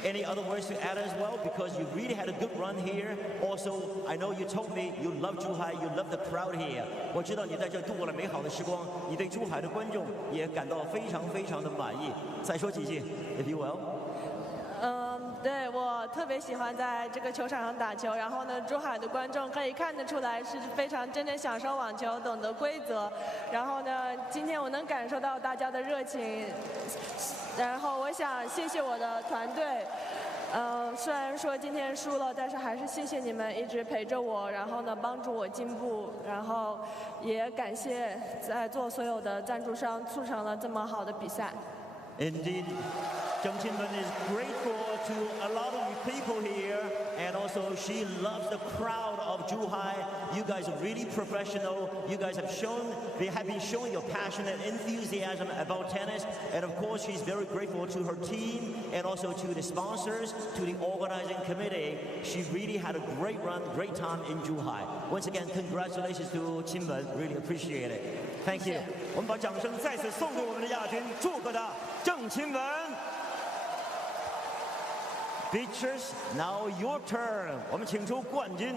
any other words to add as well? Because you really had a good run here. Also, I know you told me you love Zhuhai, you love the crowd here. 我知道你在这度过了美好的时光，你对珠海的观众也感到非常的满意。再说几句 ，if you will. 对，我特别喜欢在这个球场上打球，然后呢，珠海的观众可以看得出来是非常真正享受网球，懂得规则。然后呢，今天我能感受到大家的热情，然后我想谢谢我的团队。虽然说今天输了，但是还是谢谢你们一直陪着我，然后呢帮助我进步，然后也感谢在座所有的赞助商促成了这么好的比赛。Indeed, Zheng Qinwen is grateful to a lot of people here, and also she loves the crowd of Zhuhai. You guys are really professional. You guys have been showing your passion and enthusiasm about tennis, and of course she's very grateful to her team and also to the sponsors, to the organizing committee. She really had a great run, great time in Zhuhai. Once again, congratulations to Chin-wen. Really appreciate it. Thank you. 我们把掌声再次送给我们的亚军，祝贺他郑钦文。Beatrice, now your turn. 我们请出冠军。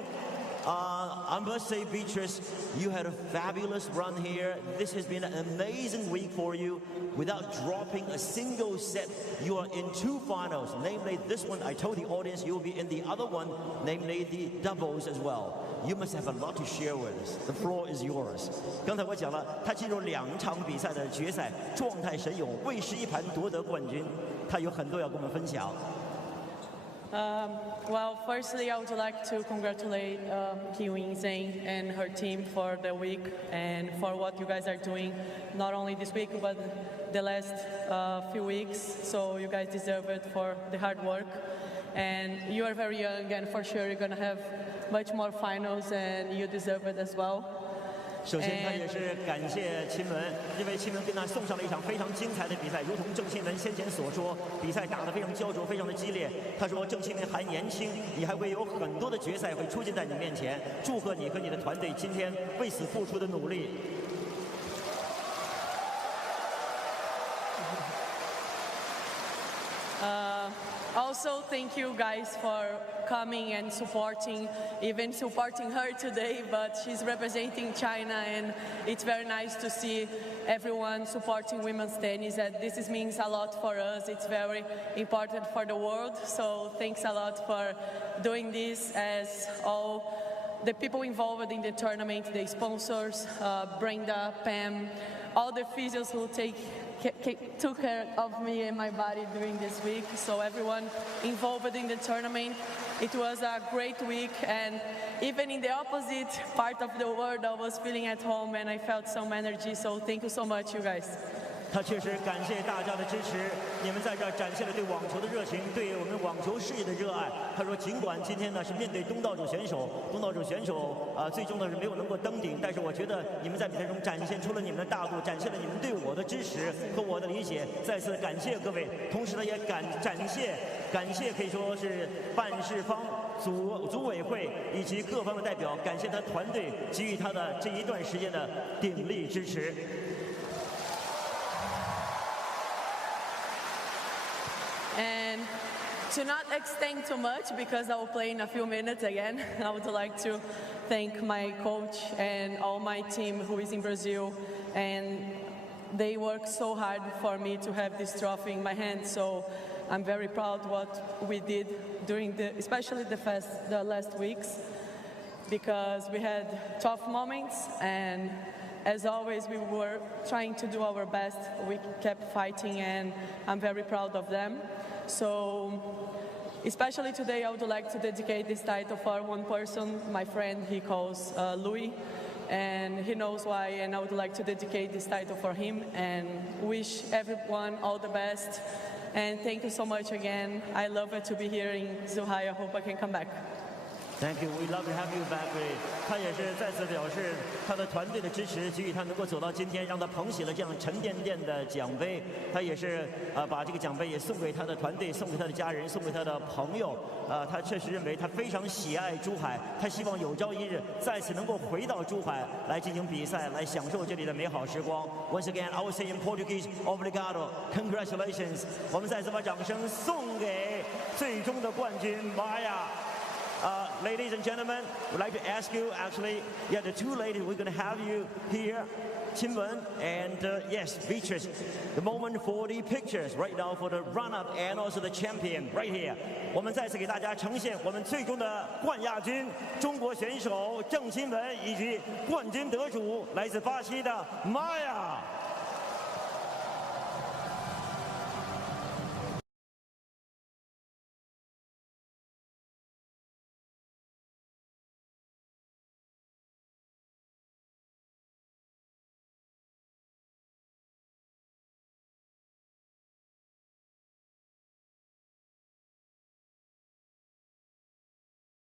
I must say, Beatrice, you had a fabulous run here. This has been an amazing week for you. Without dropping a single set, you are in 2 finals. Namely, this one, I told the audience you will be in the other one, namely the doubles as well. You must have a lot to share with us. The floor is yours. 刚才我讲了，他进入2场比赛的决赛，状态神勇，为时一盘夺得冠军。他有很多要跟我们分享。Well, firstly, I would like to congratulate Kiwin Zhang and her team for the week and for what you guys are doing, not only this week, but the last few weeks. So you guys deserve it for the hard work. And you are very young, and for sure you're going to have much more finals, and you deserve it as well. 首先，他也是感谢钦文，因为钦文跟他送上了一场非常精彩的比赛，如同郑钦文先前所说，比赛打得非常焦灼，非常的激烈。他说郑钦文还年轻，你还会有很多的决赛会出现在你面前。祝贺你和你的团队今天为此付出的努力。Also, thank you guys for coming and supporting, even supporting her today, but she's representing China, and it's very nice to see everyone supporting women's tennis, and this means a lot for us. It's very important for the world, so thanks a lot for doing this, as all the people involved in the tournament, the sponsors, Brenda, Pam, all the physios who took care of me and my body during this week. So everyone involved in the tournament, it was a great week, and even in the opposite part of the world, I was feeling at home and I felt some energy. So thank you so much, you guys. 他确实感谢大家的支持，你们在这儿展现了对网球的热情，对我们网球事业的热爱。他说，尽管今天呢是面对东道主选手，最终呢是没有能够登顶，但是我觉得你们在比赛中展现出了你们的大度，展现了你们对我的支持和我的理解。再次感谢各位，同时呢也感谢可以说是办事方、组委会以及各方的代表，感谢他团队给予他的这一段时间的鼎力支持。And to not extend too much, because I will play in a few minutes again, I would like to thank my coach and all my team who is in Brazil, and they work so hard for me to have this trophy in my hand. So I'm very proud what we did during especially the last weeks, because we had tough moments, and as always, we were trying to do our best. We kept fighting, and I'm very proud of them. So, especially today, I would like to dedicate this title for one person, my friend, he calls Louis, and he knows why, and I would like to dedicate this title for him and wish everyone all the best. And thank you so much again. I love it to be here in Zhuhai. I hope I can come back. Thank you. We love to have you back. 他也是再次表示他的团队的支持，给予他能够走到今天，让他捧起了这样沉甸甸的奖杯。他也是把这个奖杯也送给他的团队，送给他的家人，送给他的朋友。他确实认为他非常喜爱珠海，他希望有朝一日再次能够回到珠海来进行比赛，来享受这里的美好时光。Once again, I will say in Portuguese, obrigado, congratulations. 我们再次把掌声送给最终的冠军Maia。Ladies and gentlemen, we'd like to ask you, actually, the two ladies, we're going to have you here, Qinwen and, yes, Beatrice, the moment for the pictures right now for the run-up and also the champion right here. 我们再次给大家呈现我们最终的冠亚军中国选手郑钦文以及冠军得主来自巴西的 Maia。